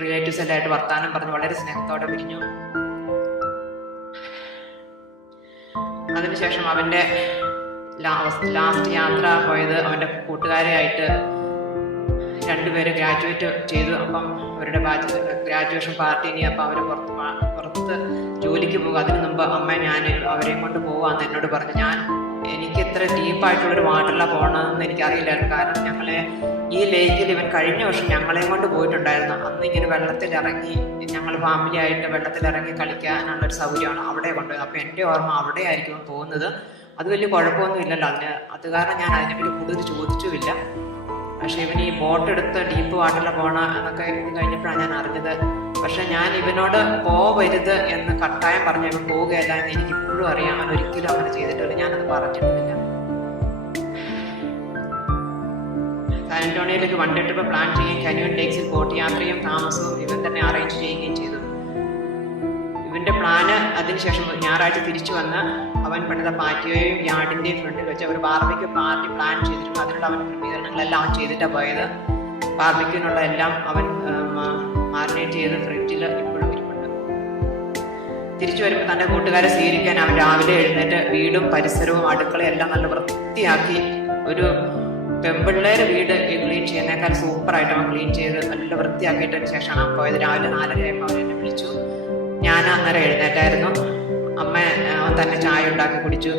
റിലേറ്റീവ്സ് എല്ലായിട്ട് വർത്താനം പറഞ്ഞ് വളരെ സ്നേഹത്തോടെ പിരിഞ്ഞു. അതിനുശേഷം അവൻ്റെ ലാസ്റ്റ് യാത്ര പോയത് അവൻ്റെ കൂട്ടുകാരെയായിട്ട് 2 പേര് ഗ്രാജുവേറ്റ് ചെയ്തു. അപ്പം അവരുടെ ഗ്രാജുവേഷൻ പാർട്ടി ഇനി അപ്പം അവർ പുറത്ത് ജോലിക്ക് പോകും. അതിന് മുമ്പ് അമ്മ ഞാൻ അവരെയും കൊണ്ട് പോകാമെന്ന് എന്നോട് പറഞ്ഞു. എനിക്ക് ഇത്ര ഡീപ്പായിട്ടുള്ളൊരു വാട്ടറിലാണ് പോകണമെന്ന് എനിക്കറിയില്ലായിരുന്നു. കാരണം ഞങ്ങളെ ഈ ലേക്കിൽ ഇവൻ കഴിഞ്ഞ വർഷം ഞങ്ങളെയും കൊണ്ട് പോയിട്ടുണ്ടായിരുന്നു. അന്ന് ഇങ്ങനെ വെള്ളത്തിലിറങ്ങി ഞങ്ങൾ ഫാമിലി ആയിട്ട് വെള്ളത്തിലിറങ്ങി കളിക്കാനുള്ളൊരു സൗകര്യമാണ് അവിടെ കൊണ്ടുപോയത്. അപ്പോൾ എൻ്റെ ഓർമ്മ അവിടെ ആയിരിക്കും പോകുന്നത്. അത് വലിയ കുഴപ്പമൊന്നും ഇല്ലല്ലോ. അത് കാരണം ഞാൻ അതിനെപ്പറ്റി കൂടുതൽ ചോദിച്ചുമില്ല. പക്ഷെ ഇവൻ ഈ ബോട്ട് എടുത്ത് ഡീപ്പ് വാട്ടറിൽ പോകണം എന്നൊക്കെ കഴിഞ്ഞപ്പോഴാണ് ഞാൻ അറിഞ്ഞത്. പക്ഷെ ഞാൻ ഇവനോട് പോവരുത് എന്ന് കട്ടായം പറഞ്ഞ ഇവൻ പോവുകയല്ല എന്ന് എനിക്ക് ഇപ്പോഴും അറിയാം. അവൻ ഒരിക്കലും അങ്ങനെ ചെയ്തിട്ടില്ല. ഞാനത് പറഞ്ഞിട്ടുമില്ല. സാൻ ആന്റോണിയോയിലേക്ക് വൺ ഡേ ട്രിപ്പ് പ്ലാൻ ചെയ്യുകയും കാനിയോൺ ലേക്സിൽ ബോട്ട് യാത്രയും താമസവും ഇവൻ തന്നെ അറേഞ്ച് ചെയ്യുകയും ചെയ്തു. ഇവന്റെ പ്ലാന് അതിനുശേഷം ഞായറാഴ്ച തിരിച്ചു വന്ന് അവൻ പണിത പാറ്റിയോയും യാർഡിന്റെയും ഫ്രണ്ടിൽ വെച്ച് ഒരു ബാർബിക്യൂ പാർട്ടി പ്ലാൻ ചെയ്തിരുന്നു. അതിനുള്ള അവൻ ക്രമീകരണങ്ങളെല്ലാം അവൻ ചെയ്തിട്ടാണ് പോയത്. ബാർബിക്യൂനുള്ള എല്ലാം അവൻ മാരിനേറ്റ് ചെയ്ത് ഫ്രിഡ്ജിൽ ഇപ്പോഴും ഇരിപ്പുണ്ട്. തിരിച്ചു വരുമ്പോൾ തൻ്റെ കൂട്ടുകാരെ സ്വീകരിക്കാൻ അവൻ രാവിലെ എഴുന്നേറ്റ് വീടും പരിസരവും അടുക്കളയും എല്ലാം നല്ല വൃത്തിയാക്കി, ഒരു പെമ്പിള്ളേര് വീട് ക്ലീൻ ചെയ്യുന്നേക്കാൾ സൂപ്പറായിട്ട് അവൻ ക്ലീൻ ചെയ്ത് നല്ല വൃത്തിയാക്കിയിട്ടതിന് ശേഷമാണ് അവൻ പോയത്. രാവിലെ 4:30 ആയപ്പോൾ അവൻ എന്നെ വിളിച്ചു. ഞാൻ അന്നേരം എഴുന്നേറ്റായിരുന്നു. അമ്മ അവൻ തന്നെ ചായ ഉണ്ടാക്കി കുടിച്ചു.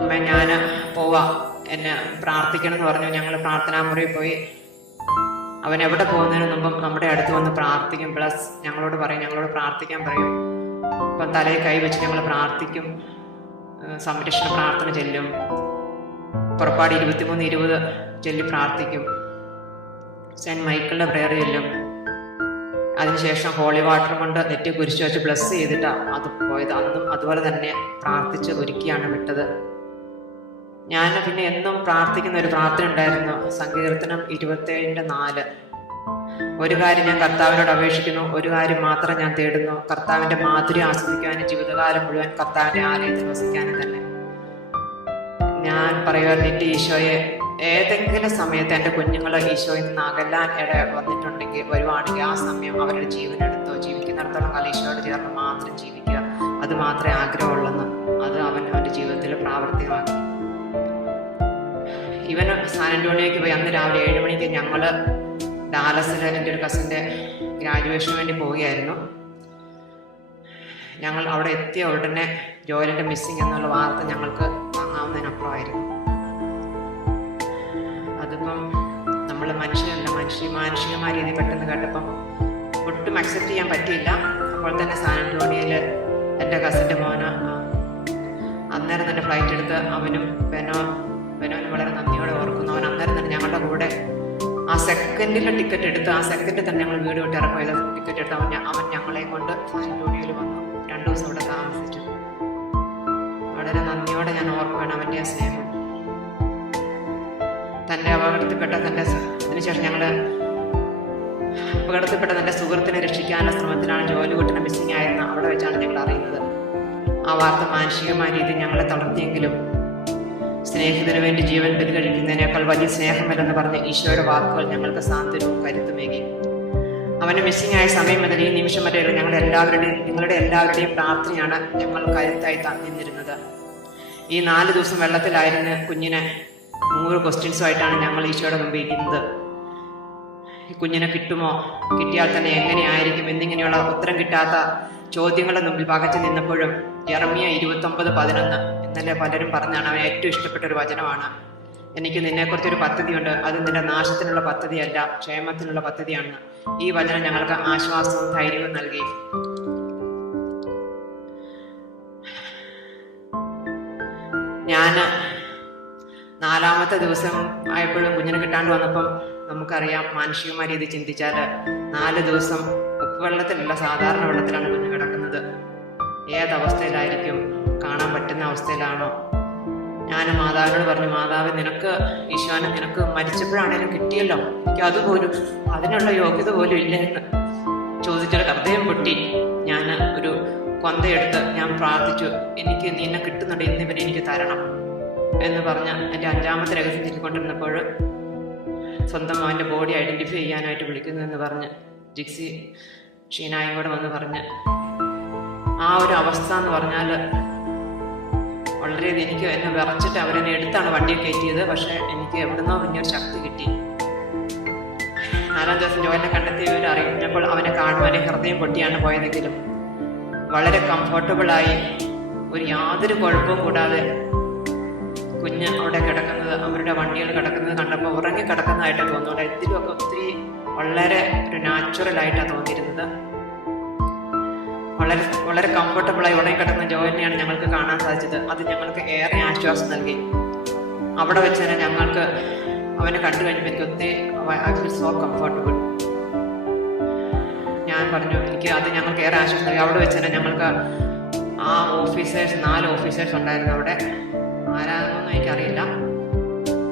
അമ്മ ഞാൻ പോവാം, എന്നെ പ്രാർത്ഥിക്കണം എന്ന് പറഞ്ഞു. ഞങ്ങൾ പ്രാർത്ഥനാ മുറിയിൽ പോയി. അവൻ എവിടെ പോകുന്നതിന് മുമ്പും നമ്മുടെ അടുത്ത് വന്ന് പ്രാർത്ഥിക്കും. പ്ലസ് ഞങ്ങളോട് പ്രാർത്ഥിക്കാൻ പറയും. അപ്പം തലയിൽ കൈ വെച്ച് ഞങ്ങൾ പ്രാർത്ഥിക്കും. സംരക്ഷണ പ്രാർത്ഥന ചെല്ലും. പുറപ്പാട് 23:20 ചൊല്ലി പ്രാർത്ഥിക്കും. സെന്റ് മൈക്കിളിന്റെ പ്രയർ ചെല്ലും. അതിനുശേഷം ഹോളി വാട്ടർ കൊണ്ട് നെറ്റി കുരിശ് വെച്ച് ബ്ലസ് ചെയ്തിട്ടാണ് അത് പോയത്. അന്നും അതുപോലെ തന്നെ പ്രാർത്ഥിച്ച് ഒരുക്കിയാണ് വിട്ടത്. ഞാൻ പിന്നെ എന്നും പ്രാർത്ഥിക്കുന്ന ഒരു പ്രാർത്ഥന ഉണ്ടായിരുന്നു. സങ്കീർത്തനം 27:4. ഒരു കാര്യം ഞാൻ കർത്താവിനോട് അപേക്ഷിക്കുന്നു, ഒരു കാര്യം മാത്രം ഞാൻ തേടുന്നു, കർത്താവിന്റെ മാധുര്യം ആസ്വദിക്കാനും ജീവിതകാലം മുഴുവൻ കർത്താവിന്റെ ആലയത്തിൽ വസിക്കാനും തന്നെ. ഞാൻ പറയുമായിരുന്നു, എൻ്റെ ഈശോയെ, ഏതെങ്കിലും സമയത്ത് എൻ്റെ കുഞ്ഞുങ്ങൾ ഈശോയിൽ നിന്ന് അകലാൻ വരുവാണെങ്കിൽ ആ സമയം അവരുടെ ജീവനെടുത്തോ, ജീവിക്കുന്നിടത്തോളം കാലം ഈശോയോട് ചേർന്ന് മാത്രം ജീവിക്കുക, അത് മാത്രമേ ആഗ്രഹമുള്ളെന്ന്. അത് അവൻ്റെ ജീവിതത്തിൽ പ്രാവർത്തികമാക്കി. ഇവൻ സാൻ ആന്റോണിയോയ്ക്ക് പോയി. അന്ന് രാവിലെ 7 മണിക്ക് ഞങ്ങൾ ഡാലസിൽ എൻ്റെ ഒരു കസിൻ്റെ ഗ്രാജുവേഷന് വേണ്ടി പോവുകയായിരുന്നു. ഞങ്ങൾ അവിടെ എത്തിയ ഉടനെ ജോയലിൻ്റെ മിസ്സിങ് എന്നുള്ള വാർത്ത ഞങ്ങൾക്ക് താങ്ങാവുന്നതിനപ്പുറമായിരുന്നു. അതിപ്പം നമ്മൾ മാനുഷികമായ രീതിയിൽ പെട്ടെന്ന് കേട്ടപ്പം ഒട്ടും അക്സെപ്റ്റ് ചെയ്യാൻ പറ്റിയില്ല. അപ്പോൾ തന്നെ സാൻ ആന്റോണിയോയിൽ എൻ്റെ കസിൻ്റെ മോന് അന്നേരം തന്നെ ഫ്ലൈറ്റ് എടുത്ത് അവനും ബെനോനും വളരെ നന്ദിയോടെ ഓർക്കുന്നു. അവൻ അന്നേരം തന്നെ ഞങ്ങളുടെ കൂടെ ആ സെക്കൻഡിലെ ടിക്കറ്റ് എടുത്ത്, ആ സെക്കൻഡിൽ തന്നെ ഞങ്ങൾ വീട് വിട്ട് ഇറങ്ങുക ടിക്കറ്റ് എടുത്ത് അവൻ ഞങ്ങളെയും കൊണ്ട് സാൻ ആന്റോണിയോയിൽ വന്നു. 2 ദിവസം ഇവിടെ താമസിച്ചു. വളരെ നന്ദിയോടെ ഞാൻ ഓർക്കുകയാണ് അവൻ്റെ ആ സ്നേഹം. തൻ്റെ അതിനുശേഷം അപകടത്തിൽപ്പെട്ട തൻ്റെ സുഹൃത്തിനെ രക്ഷിക്കാനുള്ള ശ്രമത്തിലാണ് ജോലി കൂട്ടിന് മിസ്സിംഗ് ആയിരുന്ന അവിടെ വെച്ചാണ് ഞങ്ങൾ അറിയുന്നത്. ആ വാർത്ത മാനുഷികമായ രീതിയിൽ ഞങ്ങളെ തളർത്തിയെങ്കിലും സ്നേഹിതന് വേണ്ടി ജീവൻ ബലികഴിക്കുന്നതിനേക്കാൾ വലിയ സ്നേഹമില്ലെന്ന് പറഞ്ഞ് ഈശോയുടെ വാക്കുകൾ ഞങ്ങൾക്ക് സാന്ത്വനവും കരുത്തുമേകി. അവന് മിസ്സിംഗ് ആയ സമയം മുതൽ ഈ നിമിഷം വരെയുള്ള നിങ്ങളുടെ എല്ലാവരുടെയും പ്രാർത്ഥനയാണ് ഞങ്ങൾ കരുത്തായി തന്നിരുന്നത്. ഈ 4 ദിവസം വെള്ളത്തിലായിരുന്ന കുഞ്ഞിനെ 100 ക്വസ്റ്റ്യൻസുമായിട്ടാണ് ഞങ്ങൾ ഈശോയുടെ മുമ്പിൽ ഇരിക്കുന്നത്. ഈ കുഞ്ഞിനെ കിട്ടുമോ, കിട്ടിയാൽ തന്നെ എങ്ങനെയായിരിക്കും എന്നിങ്ങനെയുള്ള ഉത്തരം കിട്ടാത്ത ചോദ്യങ്ങളുടെ മുമ്പിൽ പകച്ചു നിന്നപ്പോഴും യെറമ്യ 29:11 ഇന്നലെ പലരും പറഞ്ഞാണ് അവൻ ഏറ്റവും ഇഷ്ടപ്പെട്ട ഒരു വചനമാണ്. എനിക്ക് നിന്നെക്കുറിച്ചൊരു പദ്ധതിയുണ്ട്, അത് നിന്റെ നാശത്തിനുള്ള പദ്ധതിയല്ല, ക്ഷേമത്തിനുള്ള പദ്ധതിയാണ്. ഈ വചനം ഞങ്ങൾക്ക് ആശ്വാസവും ധൈര്യവും നൽകി. ഞാൻ 4-ാമത്തെ ദിവസം ആയപ്പോഴും കുഞ്ഞിനെ കിട്ടാണ്ട് വന്നപ്പം നമുക്കറിയാം, മാനുഷികമായ രീതി ചിന്തിച്ചാൽ 4 ദിവസം ഉപ്പുവെള്ളത്തിലല്ല, സാധാരണ വെള്ളത്തിലാണ് കുഞ്ഞ് കിടക്കുന്നത്. ഏതവസ്ഥയിലായിരിക്കും? കാണാൻ പറ്റുന്ന അവസ്ഥയിലാണോ? ഞാൻ മാതാവിനോട് പറഞ്ഞു, മാതാവ്, നിനക്ക് ഈശോനെ നിനക്ക് മരിച്ചപ്പോഴാണേലും കിട്ടിയല്ലോ, എനിക്ക് അതുപോലും അതിനുള്ള യോഗ്യത പോലും ഇല്ല എന്ന് ചോദിച്ചൊരു ഹൃദയം പൊട്ടി. ഞാൻ ഒരു കൊന്തയെടുത്ത് ഞാൻ പ്രാർത്ഥിച്ചു, എനിക്ക് നിന്നെ കിട്ടുന്നുണ്ട്, ഇന്നിവനെ എനിക്ക് തരണം എന്ന് പറഞ്ഞ് എൻ്റെ 5-ാമത്തെ രഹസ്യം ചൊല്ലിക്കൊണ്ടിരുന്നപ്പോൾ സ്വന്തം അവൻ്റെ ബോഡി ഐഡൻറ്റിഫൈ ചെയ്യാനായിട്ട് വിളിക്കുന്നു എന്ന് പറഞ്ഞ് ജിക്സി ഷീനായും കൂടെ വന്ന് പറഞ്ഞ്, ആ ഒരു അവസ്ഥ എന്ന് പറഞ്ഞാൽ വളരെ എനിക്ക് എന്നെ വിറച്ചിട്ട് അവരെന്നെ എടുത്താണ് വണ്ടിയെ കയറ്റിയത്. പക്ഷേ എനിക്ക് എവിടുന്നോ പിന്നെ ഒരു ശക്തി കിട്ടി. 4-ാം ദിവസം ജോലിനെ കണ്ടെത്തിയവർ അറിഞ്ഞപ്പോൾ അവനെ കാണുവാനെ ഹൃദയം പൊട്ടിയാണ് പോയതെങ്കിലും വളരെ കംഫർട്ടബിളായി യാതൊരു കുഴപ്പവും കൂടാതെ കുഞ്ഞ് അവിടെ കിടക്കുന്നത്, അവരുടെ വണ്ടികൾ കിടക്കുന്നത് കണ്ടപ്പോൾ ഉറങ്ങി കിടക്കുന്നതായിട്ട് തോന്നുന്നു. എന്തിലുമൊക്കെ ഒത്തിരി വളരെ ഒരു നാച്ചുറലായിട്ടാണ് തോന്നിയിരുന്നത്. വളരെ വളരെ കംഫർട്ടബിളായി ഉടനെ കിടക്കുന്ന ജോലിനെയാണ് ഞങ്ങൾക്ക് കാണാൻ സാധിച്ചത്. അത് ഞങ്ങൾക്ക് ഏറെ ആശ്വാസം നൽകി. അവിടെ വെച്ച് തന്നെ ഞങ്ങൾക്ക് അവനെ കണ്ടു കഴിഞ്ഞപ്പോൾ എനിക്ക് ഒത്തിരി ഐ ഫീൽ സോ കംഫർട്ടബിൾ. ഞാൻ പറഞ്ഞു, എനിക്ക് അത് ഞങ്ങൾക്ക് ഏറെ ആശ്വാസം നൽകി. അവിടെ വെച്ച് തന്നെ ഞങ്ങൾക്ക് ആ ഓഫീസേഴ്സ് 4 ഓഫീസേഴ്സ് ഉണ്ടായിരുന്നു അവിടെ. ആരാണെന്നൊന്നും എനിക്കറിയില്ല.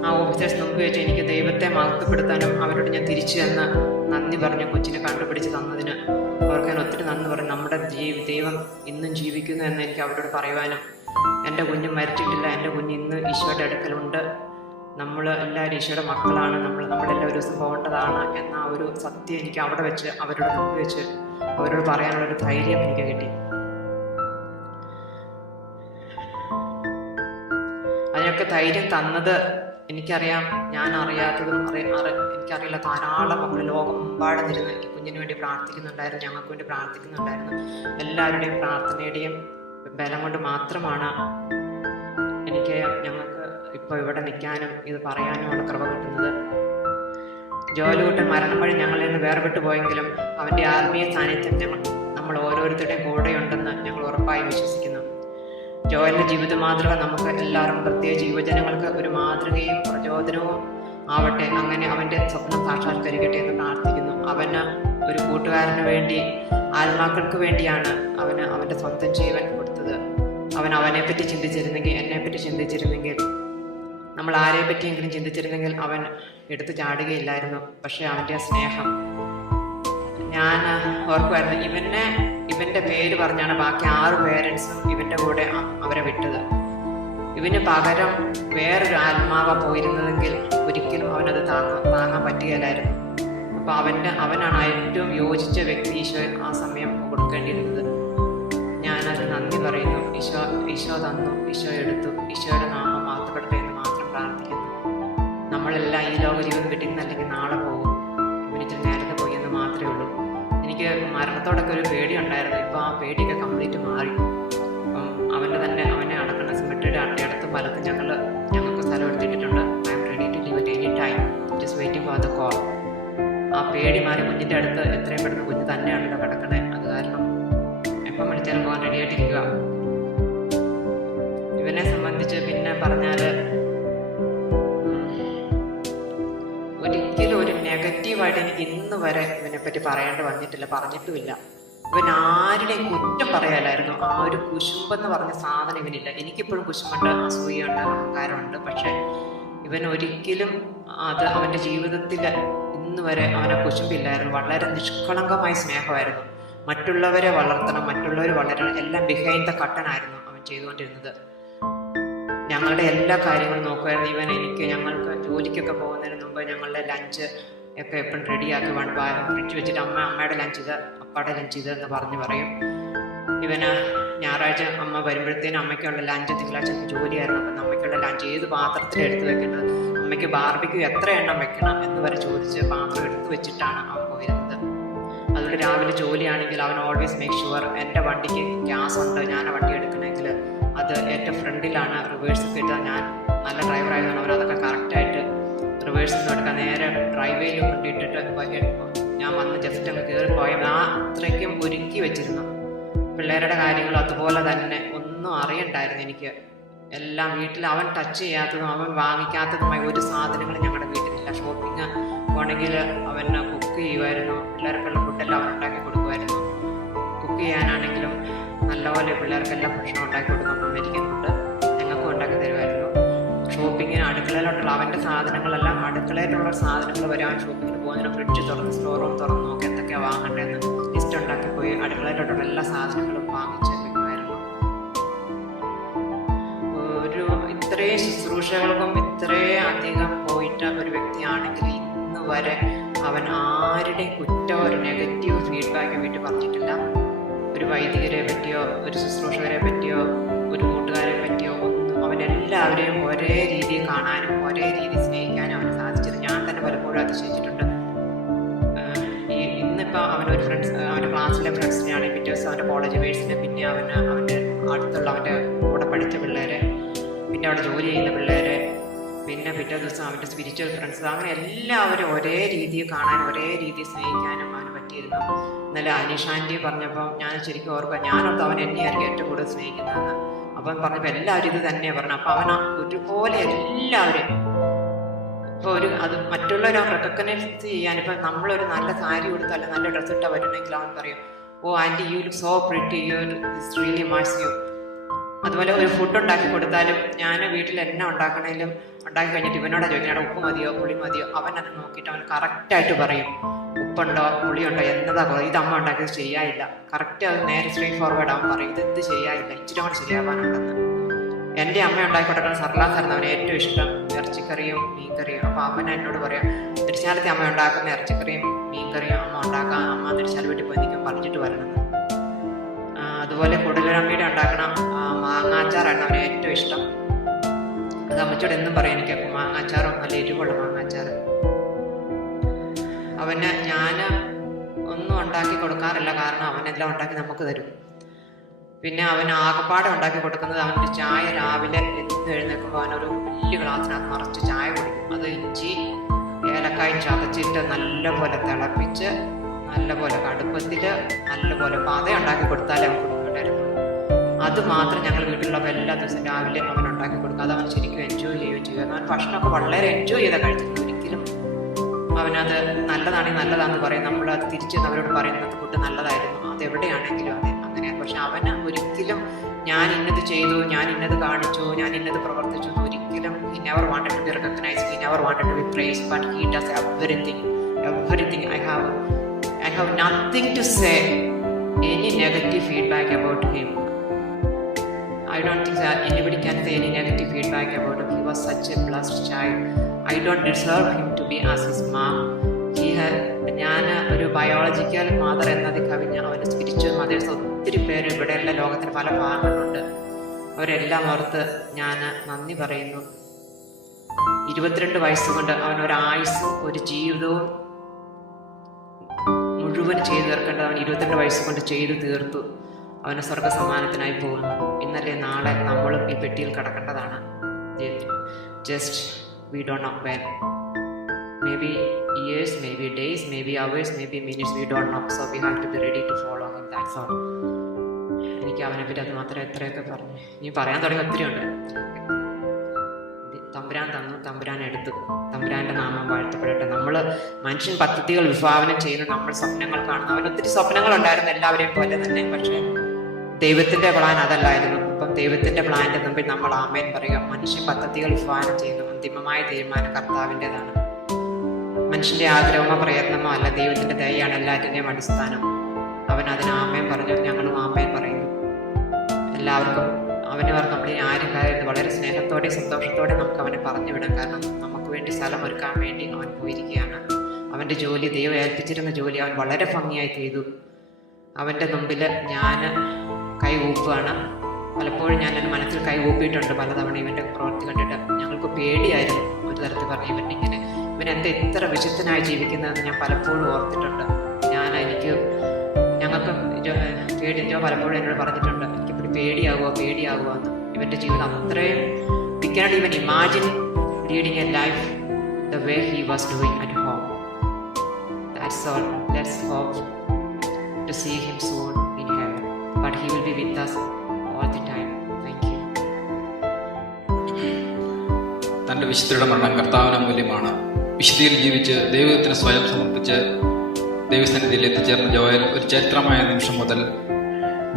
ആ ഓഫീസേഴ്സ് മുമ്പ് വെച്ച് എനിക്ക് ദൈവത്തെ മഹത്വപ്പെടുത്താനും അവരോട് ഞാൻ തിരിച്ചു ചെന്ന് നന്ദി പറഞ്ഞു. കൊച്ചിനെ കണ്ടുപിടിച്ച് തന്നതിന് അവർക്ക് ഞാൻ ഒത്തിരി നന്ദി പറഞ്ഞു. നമ്മുടെ ദൈവം ഇന്നും ജീവിക്കുന്നു എന്ന് എനിക്ക് അവരോട് പറയുവാനും, എൻ്റെ കുഞ്ഞ് മരിച്ചിട്ടില്ല, എൻ്റെ കുഞ്ഞ് ഇന്ന് ഈശോയുടെ അടുക്കലുണ്ട്, നമ്മൾ എല്ലാവരും ഈശോയുടെ മക്കളാണ്, നമ്മളെല്ലാവരും ഒരു ദിവസം പോകേണ്ടതാണ് എന്ന ഒരു സത്യം എനിക്ക് അവിടെ വെച്ച് അവരോട് മുമ്പ് വെച്ച് അവരോട് പറയാനുള്ളൊരു ധൈര്യം എനിക്ക് കിട്ടി. അതിനൊക്കെ ധൈര്യം തന്നത് എനിക്കറിയാം, ഞാൻ അറിയാത്തതും എനിക്കറിയില്ല ധാരാളം മക്കൾ ലോകമെമ്പാടും ഇരുന്ന് ഈ കുഞ്ഞിന് വേണ്ടി പ്രാർത്ഥിക്കുന്നുണ്ടായിരുന്നു, ഞങ്ങൾക്ക് വേണ്ടി പ്രാർത്ഥിക്കുന്നുണ്ടായിരുന്നു. എല്ലാവരുടെയും പ്രാർത്ഥനയുടെയും ബലം കൊണ്ട് മാത്രമാണ് ഞങ്ങൾക്ക് ഇപ്പോൾ ഇവിടെ നിൽക്കാനും ഇത് പറയാനുമുള്ള കൃപ കിട്ടുന്നത്. ജോലികൂട്ടൻ മരണം വഴി ഞങ്ങളിൽ നിന്ന് വേർപെട്ടു പോയെങ്കിലും അവൻ്റെ ആത്മീയ സാന്നിധ്യം നമ്മൾ ഓരോരുത്തരുടെയും കൂടെയുണ്ടെന്ന് ഞങ്ങൾ ഉറപ്പായി വിശ്വസിക്കുന്നു. ജോയലിൻ്റെ ജീവിത മാതൃക നമുക്ക് എല്ലാവർക്കും, പ്രത്യേകിച്ച് യുവജനങ്ങൾക്ക് ഒരു മാതൃകയും പ്രചോദനവും ആവട്ടെ. അങ്ങനെ അവൻ്റെ സ്വപ്നം സാക്ഷാത്കരിക്കട്ടെ എന്ന് പ്രാർത്ഥിക്കുന്നു. അവന് ഒരു കൂട്ടുകാരന് വേണ്ടി, ആത്മാക്കൾക്ക് വേണ്ടിയാണ് അവന് അവൻ്റെ സ്വന്തം ജീവൻ കൊടുത്തത്. അവനെപ്പറ്റി ചിന്തിച്ചിരുന്നെങ്കിൽ, എന്നെപ്പറ്റി ചിന്തിച്ചിരുന്നെങ്കിൽ, നമ്മൾ ആരെ പറ്റിയെങ്കിലും ചിന്തിച്ചിരുന്നെങ്കിൽ അവൻ എടുത്തു ചാടുകയില്ലായിരുന്നു. പക്ഷെ അവൻ്റെ സ്നേഹം ഞാൻ ഓർക്കുമായിരുന്നു. ഇവൻ്റെ പേര് പറഞ്ഞാണ് ബാക്കി 6 പേരൻസും ഇവൻ്റെ കൂടെ അവരെ വിട്ടത്. ഇവന് പകരം വേറൊരു ആത്മാവ പോയിരുന്നതെങ്കിൽ ഒരിക്കലും അവനത് താങ്ങാൻ പറ്റുകയില്ലായിരുന്നു. അപ്പോൾ അവനാണ് ഏറ്റവും യോജിച്ച വ്യക്തി ഈശോ ആ സമയം കൊടുക്കേണ്ടിയിരുന്നത്. ഞാനത് നന്ദി പറയുന്നു. ഈശോ തന്നു, ഈശോ എടുത്തു, ഈശോയുടെ നാമം വാഴ്ത്തപ്പെടട്ടെ എന്ന് മാത്രം പ്രാർത്ഥിക്കുന്നു. നമ്മളെല്ലാം ഈ ലോക ജീവിതം വീട്ടിൽ നിന്ന് അല്ലെങ്കിൽ നാളെ പോകും, ഇവനിച്ചിരി നേരത്തെ പോയി എന്ന് മാത്രമേ ഉള്ളൂ. എനിക്ക് മരണത്തോടൊക്കെ ഒരു പേടി ഉണ്ടായിരുന്നു. ഇപ്പോൾ ആ പേടിയൊക്കെ കംപ്ലീറ്റ് മാറി. അപ്പം അവനെ അടക്കുന്ന സിമെട്രിയുടെ അടുത്തും പലത്തും ഞങ്ങൾക്ക് സ്ഥലം എടുത്തിട്ടുണ്ട്. I am ready to leave at any time, just waiting for the call. ആ പേടി മാറി കുഞ്ഞിൻ്റെ അടുത്ത് എത്രയും പെട്ടെന്ന് കുഞ്ഞ് തന്നെയാണല്ലോ കിടക്കണേ. അത് കാരണം എപ്പം വിളിച്ചാലും പോകാൻ റെഡി ആയിട്ടിരിക്കുക. ഇവനെ സംബന്ധിച്ച് പിന്നെ പറഞ്ഞാൽ ഒരിക്കലും ഒരു നെഗറ്റീവായിട്ട് എനിക്ക് ഇന്ന് വരെ ഇവനെപ്പറ്റി പറയേണ്ടി വന്നിട്ടില്ല, പറഞ്ഞിട്ടുമില്ല. ഇവൻ ആരുടെയും കുറ്റം പറയാലായിരുന്നു. ആ ഒരു കുശുമ്പെന്ന് പറഞ്ഞ സാധനം ഇവനില്ല. എനിക്കിപ്പോഴും കുശുമ്പുണ്ട്, അസൂയുണ്ട്, അഹങ്കാരമുണ്ട്. പക്ഷെ ഇവൻ ഒരിക്കലും അത് അവൻ്റെ ജീവിതത്തിൽ ഇന്ന് വരെ അവനെ കുശുമ്പില്ലായിരുന്നു. വളരെ നിഷ്കളങ്കമായ സ്നേഹമായിരുന്നു. മറ്റുള്ളവരെ വളർത്തണം, മറ്റുള്ളവർ വളരണം, എല്ലാം ബിഹൈൻഡ് ദ കട്ടനായിരുന്നു അവൻ ചെയ്തുകൊണ്ടിരുന്നത്. ഞങ്ങളുടെ എല്ലാ കാര്യങ്ങളും നോക്കുമായിരുന്നു. ഞങ്ങൾക്ക് ജോലിക്കൊക്കെ പോകുന്നതിന് മുമ്പ് ഞങ്ങളുടെ ലഞ്ച് ഒക്കെ എപ്പോഴും റെഡിയാക്കി ഫ്രിഡ്ജ് വെച്ചിട്ട് അമ്മയുടെ ലഞ്ച് ഇത്, അപ്പാടെ ലഞ്ച് ഇത് എന്ന് പറയും. ഇവന് ഞായറാഴ്ച അമ്മ വരുമ്പോഴത്തേനും അമ്മയ്ക്കുള്ള ലഞ്ച്, തിങ്കളാഴ്ച ജോലിയായിരുന്നു. അപ്പം അമ്മയ്ക്കുള്ള ലഞ്ച് ഏത് പാത്രത്തിൽ എടുത്ത് വെക്കുന്നത്, അമ്മയ്ക്ക് ബാർബിക്യൂ എത്ര എണ്ണം വെക്കണം എന്ന് വരെ ചോദിച്ച് പാത്രം എടുത്ത് വെച്ചിട്ടാണ് അവൻ പോയിരുന്നത്. അതുകൊണ്ട് രാവിലെ ജോലിയാണെങ്കിൽ അവൻ ഓൾവേസ് മേക്ക് ഷുവർ എൻ്റെ വണ്ടിക്ക് ഗ്യാസ് ഉണ്ട്, ഞാൻ ആ വണ്ടി എടുക്കണമെങ്കിൽ അത് ഏറ്റവും ഫ്രണ്ടിലാണ്, റിവേഴ്സ് കിട്ടുക. ഞാൻ നല്ല ഡ്രൈവറായതാണ്, അവൻ അതൊക്കെ കറക്റ്റായിട്ട് റിവേഴ്സിൽ നിന്ന് എടുക്കാൻ നേരെ ഡ്രൈവേയിൽ കൊണ്ടിട്ടിട്ട് ഞാൻ വന്ന് ജസ്റ്റ് അങ്ങ് കയറിപ്പോയത്. അത്രയ്ക്കും ഒരുക്കി വെച്ചിരുന്നു. പിള്ളേരുടെ കാര്യങ്ങൾ അതുപോലെ തന്നെ ഒന്നും അറിയണ്ടായിരുന്നു എനിക്ക്. എല്ലാം വീട്ടിൽ അവൻ ടച്ച് ചെയ്യാത്തതും അവൻ വാങ്ങിക്കാത്തതുമായ ഒരു സാധനങ്ങളും ഞങ്ങളുടെ വീട്ടിലില്ല. ഷോപ്പിംഗ് പോണെങ്കിൽ അവൻ കുക്ക് ചെയ്യുമായിരുന്നു, പിള്ളേർക്കുള്ള ഫുഡെല്ലാം അവൻ ഉണ്ടാക്കി കൊടുക്കുമായിരുന്നു. കുക്ക് ചെയ്യാനാണെങ്കിലും നല്ലപോലെ പിള്ളേർക്കെല്ലാം ഭക്ഷണം ഉണ്ടാക്കി കൊടുക്കും. അമേരിക്കൻ ഫുഡ് ഞങ്ങൾക്കും ഉണ്ടാക്കി തരുമായിരുന്നു. ഷോപ്പിങ്ങിന് അടുക്കളയിലോട്ടുള്ള അവൻ്റെ സാധനങ്ങളെല്ലാം, അടുക്കളയിലുള്ള സാധനങ്ങൾ വരെ അവൻ ഷോപ്പിങ്ങിന് പോകുന്നതിന് ഫ്രിഡ്ജ് തുറന്ന് സ്റ്റോർ റൂം തുറന്ന് നോക്കി എന്തൊക്കെയാണ് വാങ്ങേണ്ടതെന്ന് ലിസ്റ്റ് ഉണ്ടാക്കി പോയി അടുക്കളയിലോട്ടുള്ള എല്ലാ സാധനങ്ങളും വാങ്ങിച്ച് വെക്കുമായിരുന്നു. ഇത്രയും ശുശ്രൂഷകൾക്കും ഇത്രയും അധികം പോയിട്ട് ഒരു വ്യക്തിയാണെങ്കിൽ ഇന്ന് വരെ അവൻ ആരുടെയും കുറ്റമോ ഒരു നെഗറ്റീവ് ഫീഡ്ബാക്ക് വീട്ടിൽ പറഞ്ഞിട്ടില്ല. ഒരു വൈദികരെ പറ്റിയോ ഒരു ശുശ്രൂഷകരെ പറ്റിയോ ഒരു കൂട്ടുകാരെ പറ്റിയോ ഒന്നും. അവനെല്ലാവരെയും ഒരേ രീതിയിൽ കാണാനും ഒരേ രീതിയിൽ സ്നേഹിക്കാനും അവന് സാധിച്ചത് ഞാൻ തന്നെ പലപ്പോഴും അതിശയിച്ചിട്ടുണ്ട്. ഇന്നിപ്പോൾ അവനൊരു അവൻ്റെ ക്ലാസ്സിലെ ഫ്രണ്ട്സിനെയാണെങ്കിൽ പിറ്റേ ദിവസം അവൻ്റെ കോളേജ് മേഴ്സിനെ, പിന്നെ അവൻ്റെ അടുത്തുള്ള അവൻ്റെ കൂടെ പഠിച്ച പിള്ളേരെ, പിന്നെ അവിടെ ജോലി ചെയ്യുന്ന പിള്ളേരെ, പിന്നെ പിറ്റേ ദിവസം അവൻ്റെ സ്പിരിച്വൽ ഫ്രണ്ട്സ്, അങ്ങനെ എല്ലാവരും ഒരേ രീതിയിൽ കാണാനും ഒരേ രീതിയിൽ സ്നേഹിക്കാനും അവന് പറ്റിയിരുന്നു. ഇന്നലെ അനീഷാൻറ്റി പറഞ്ഞപ്പോൾ ഞാൻ ശരിക്കും ഓർക്കുക, ഞാനോർത്ത് അവൻ എന്നെയായിരിക്കും ഏറ്റവും കൂടുതൽ സ്നേഹിക്കുന്നതെന്ന്. അപ്പം പറഞ്ഞപ്പോൾ എല്ലാവരും ഇത് തന്നെയാണ് പറഞ്ഞു. അപ്പം അവൻ ഒരുപോലെ എല്ലാവരും ഇപ്പോൾ അത് മറ്റുള്ളവരെ അവൻ റെക്കഗ്നൈസ് ചെയ്യാൻ, ഇപ്പം നമ്മളൊരു നല്ല സാരി കൊടുത്താൽ നല്ല ഡ്രസ്സ് ഇട്ടാൽ വരണമെങ്കിൽ അവൻ പറയും, oh aunty you look so pretty, you this really match you. അതുപോലെ ഒരു ഫുഡ് ഉണ്ടാക്കി കൊടുത്താലും ഞാൻ വീട്ടിൽ എന്നെ ഉണ്ടാക്കണമെങ്കിലും ഉണ്ടാക്കി കഴിഞ്ഞിട്ട് ഇവനോട് ചോദിക്കണം ഉപ്പ് മതിയോ പുളി മതിയോ, അവൻ അത് നോക്കിയിട്ട് അവൻ കറക്റ്റായിട്ട് പറയും ഉപ്പുണ്ടോ പുളിയുണ്ടോ എന്നതാ ഇത് അമ്മ ഉണ്ടാക്കിയത് ശരിയായില്ല. കറക്റ്റ് അത് നേരെ സ്ട്രേറ്റ് ഫോർവേഡ് അവൻ പറയും ഇത് ശരിയായില്ല, ഇച്ചിരി കൂടെ ശരിയാവാനുണ്ടെന്ന്. എൻ്റെ അമ്മ ഉണ്ടാക്കി കൊടുക്കുന്ന സർലാസായിരുന്നു അവന് ഏറ്റവും ഇഷ്ടം, ഇറച്ചിക്കറിയും മീൻകറിയും. അപ്പോൾ അവൻ എന്നോട് പറയാം തിരിച്ചാലത്തെ അമ്മ ഉണ്ടാക്കുന്ന ഇറച്ചിക്കറിയും മീൻകറിയും അമ്മ ഉണ്ടാക്കാം, അമ്മ തിരിച്ചാൽ വീട്ടിൽ പോയി നിൽക്കും പറഞ്ഞിട്ട് വരണമെന്ന്. അതുപോലെ കുടലമ്മയുടെ ഉണ്ടാക്കണം മാങ്ങാച്ചാറാണ് അവന് ഏറ്റവും ഇഷ്ടം. അത് അമ്മച്ചോട് എന്നും പറയാം എനിക്ക് മാങ്ങാച്ചാറും നല്ല എരിവുള്ള മാങ്ങാച്ചാറ്. അവന് ഞാൻ ഒന്നും ഉണ്ടാക്കി കൊടുക്കാറില്ല, കാരണം അവനെല്ലാം ഉണ്ടാക്കി നമുക്ക് തരും. പിന്നെ അവന് ആകപ്പാടെ ഉണ്ടാക്കി കൊടുക്കുന്നത് അവൻ്റെ ചായ രാവിലെ എഴുന്നേൽക്കുമ്പോൾ അവനൊരു വലിയ ഗ്ലാസ്സിനകത്ത് നിറച്ച് ചായ കുടിക്കും. അത് ഇഞ്ചി ഏലക്കായും ചതച്ചിട്ട് നല്ലപോലെ തിളപ്പിച്ച് നല്ലപോലെ കടുപ്പത്തിൽ നല്ലപോലെ പാത ഉണ്ടാക്കി കൊടുത്താലേ അവൻ കുടിക്കുന്നുണ്ടായിരുന്നുള്ളൂ. അത് മാത്രം ഞങ്ങൾ വീട്ടിലുള്ള എല്ലാ ദിവസവും രാവിലെ അവൻ ഉണ്ടാക്കി കൊടുക്കും. അത് അവൻ ശരിക്കും എൻജോയ് ചെയ്യുകയും ചെയ്യും. അവൻ ഭക്ഷണമൊക്കെ വളരെ എൻജോയ് ചെയ്താൽ കഴിച്ചിട്ടുണ്ട്. ഒരിക്കലും അവനത് നല്ലതാണെങ്കിൽ നല്ലതാണെന്ന് പറയും, നമ്മളത് തിരിച്ച് അവരോട് പറയുന്നത് ഫുഡ് നല്ലതായിരുന്നു, അതെവിടെയാണെങ്കിലും അതെ അങ്ങനെയാണ്. പക്ഷെ അവന് ഒരിക്കലും ഞാൻ ഇന്നത് ചെയ്തു, ഞാൻ ഇന്നത് കാണിച്ചു, ഞാൻ ഇന്നത് പ്രവർത്തിച്ചു എന്ന് ഒരിക്കലും he never wanted to be recognized, he never wanted to be praised, but he does everything. I have nothing to say any negative feedback about him. I don't think that anybody can say any negative feedback about him. He was such a blessed child. I don't deserve him to be as his mom. ഞാൻ ഒരു biological mother എന്നത് കവിഞ്ഞ അവൻ്റെ spiritual mothers ഒത്തിരി പേര് ഇവിടെ എല്ലാ ലോകത്തിന് പല ഭാഗങ്ങളുണ്ട്. അവരെല്ലാം ഓർത്ത് ഞാൻ നന്ദി പറയുന്നു. 22 വയസ്സുകൊണ്ട് അവനൊരായുസ്സും ഒരു ജീവിതവും മുഴുവൻ ചെയ്തു തീർക്കേണ്ടത് അവൻ 22 വയസ്സുകൊണ്ട് ചെയ്തു തീർത്തു. അവന് സ്വർഗസമ്മാനത്തിനായി പോകുന്നു. ഇന്നലെ നാളെ നമ്മളും ഈ പെട്ടിയിൽ കിടക്കേണ്ടതാണ്. Just we don't know when, maybe years, maybe days, maybe hours, maybe minutes, we don't know, so we have to be ready to follow him. That's all. എനിക്ക് അവനെ പറ്റി അത് മാത്രം എത്രയൊക്കെ പറഞ്ഞു, ഇനി പറയാൻ തുടങ്ങി ഒത്തിരി ഉണ്ട്. തമ്പുരാൻ തന്നു, തമ്പുരാൻ എടുത്തു, തമ്പുരാൻ്റെ നാമം വാഴ്ത്തപ്പെടട്ടെ. നമ്മൾ മനുഷ്യൻ പദ്ധതികൾ വിഭാവനം ചെയ്യുന്നു, നമ്മൾ സ്വപ്നങ്ങൾ കാണുന്നു. അവന് ഒത്തിരി സ്വപ്നങ്ങളുണ്ടായിരുന്നു എല്ലാവരെയും പോലെ തന്നെ, പക്ഷേ ദൈവത്തിൻ്റെ പ്ലാൻ അതല്ലായിരുന്നു. അപ്പം ദൈവത്തിൻ്റെ പ്ലാനിൻ്റെ മുമ്പിൽ നമ്മൾ ആമേൻ പറയുക. മനുഷ്യൻ പദ്ധതികൾ വിഭാവനം ചെയ്യുന്നു, അന്തിമമായ തീരുമാനം കർത്താവിൻ്റെതാണ്. മനുഷ്യൻ്റെ ആഗ്രഹമോ പ്രയത്നമോ അല്ല, ദൈവത്തിൻ്റെ ദയയാണ് എല്ലാറ്റിൻ്റെയും അടിസ്ഥാനം. അവൻ അതിന് ആമേൻ പറഞ്ഞു, ഞങ്ങളും ആമേൻ പറയുന്നു. എല്ലാവർക്കും അവന് നമ്മൾ ആരും കാര്യത്തിൽ വളരെ സ്നേഹത്തോടെ സന്തോഷത്തോടെ നമുക്ക് അവനെ പറഞ്ഞു വിടാം. കാരണം നമുക്ക് വേണ്ടി സ്ഥലം ഒരുക്കാൻ വേണ്ടി അവൻ പോയിരിക്കുകയാണ്. അവൻ്റെ ജോലി, ദൈവം ഏൽപ്പിച്ചിരുന്ന ജോലി അവൻ വളരെ ഭംഗിയായി ചെയ്തു. അവൻ്റെ മുമ്പിൽ ഞാൻ കൈ ഊപ്പുകയാണ്. പലപ്പോഴും ഞാൻ എൻ്റെ മനസ്സിൽ കൈ ഊപ്പിയിട്ടുണ്ട് പലതവണ. ഇവൻ്റെ പ്രവൃത്തി കണ്ടിട്ട് ഞങ്ങൾക്ക് പേടിയായിരുന്നു. ഒരു തരത്തിൽ പറഞ്ഞു, ഇവനെന്താ ഇത്ര വിശുദ്ധനായി ജീവിക്കുന്നതെന്ന് ഞാൻ പലപ്പോഴും ഓർത്തിട്ടുണ്ട്. ഞങ്ങൾക്ക് പേടിയോ പലപ്പോഴും എന്നോട് പറഞ്ഞിട്ടുണ്ട്, എനിക്കിപ്പോൾ പേടിയാകുമോ എന്ന്. ഇവൻ്റെ ജീവിതം അത്രയും we cannot even imagine leading a life the way he was doing at home. That's all. Let's hope to see him soon in heaven, but he will be with us all the time. Thank you. തൻ്റെ വിശുദ്ധരുടെ മരണം കർത്താവിന് മൂല്യമാണ്. വിശുദ്ധിയിൽ ജീവിച്ച് ദൈവത്തിന് സ്വയം സമർപ്പിച്ച് ദൈവസന്നിധിയിൽ എത്തിച്ചേർന്ന ജോയൽ ഒരു ചരിത്രമായ നിമിഷം മുതൽ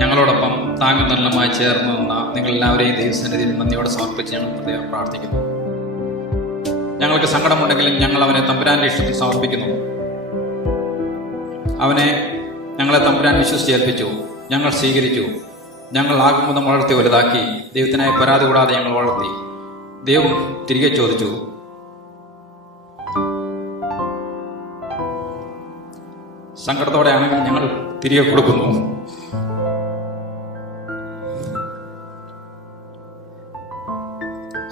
ഞങ്ങളോടൊപ്പം താങ്ങും തണലുമായി ചേർന്ന് നിന്ന നിങ്ങളെല്ലാവരെയും ദൈവസന്നിധിയിൽ നന്ദിയോടെ സമർപ്പിച്ച് ഞങ്ങൾ പ്രത്യേകം പ്രാർത്ഥിക്കുന്നു. ഞങ്ങൾക്ക് സങ്കടമുണ്ടെങ്കിലും ഞങ്ങൾ അവനെ തമ്പുരാന്റെ ഇഷ്ടത്തിൽ സമർപ്പിക്കുന്നു. അവനെ ഞങ്ങളെ തമ്പുരാൻ വിശ്വസിച്ചേൽപ്പിച്ചു. ഞങ്ങൾ സ്വീകരിച്ചു. ഞങ്ങൾ ആകുമുതം വളർത്തി വലുതാക്കി. ദൈവത്തിനായി പരാതി കൂടാതെ ഞങ്ങൾ വളർത്തി. ദൈവം തിരികെ ചോദിച്ചു, സങ്കടത്തോടെയാണെങ്കിൽ ഞങ്ങൾ തിരികെ കൊടുക്കുന്നു.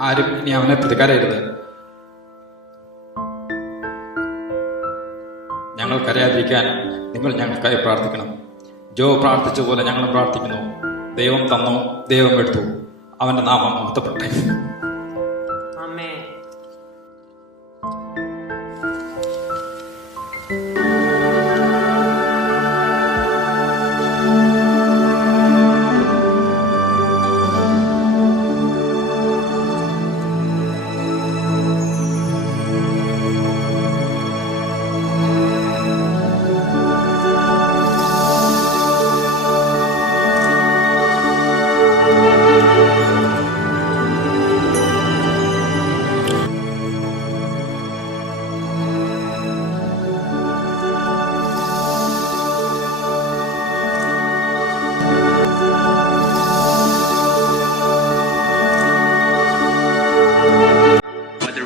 ആരും ഇനി അവനെ പ്രതികാരരുത്. ഞങ്ങൾ കരയാതിരിക്കാൻ നിങ്ങൾ ഞങ്ങൾക്കായി പ്രാർത്ഥിക്കണം. ജോ പ്രാർത്ഥിച്ച പോലെ ഞങ്ങൾ പ്രാർത്ഥിക്കുന്നു. ദൈവം തന്നു, ദൈവം എടുത്തു. അവന്റെ നാമം മഹത്വപ്പെട്ടെ. ആമേൻ.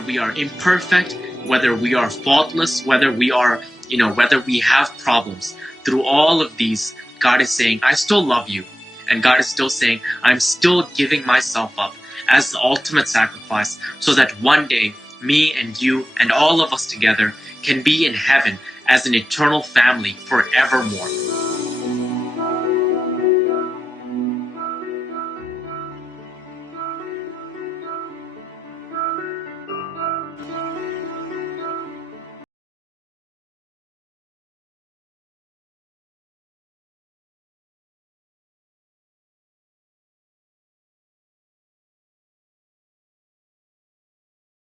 We are imperfect, whether we are faultless, whether we are, whether we have problems. Through all of these, God is saying, I still love you. And God is still saying, I'm still giving myself up as the ultimate sacrifice so that one day, me and you and all of us together can be in heaven as an eternal family forevermore.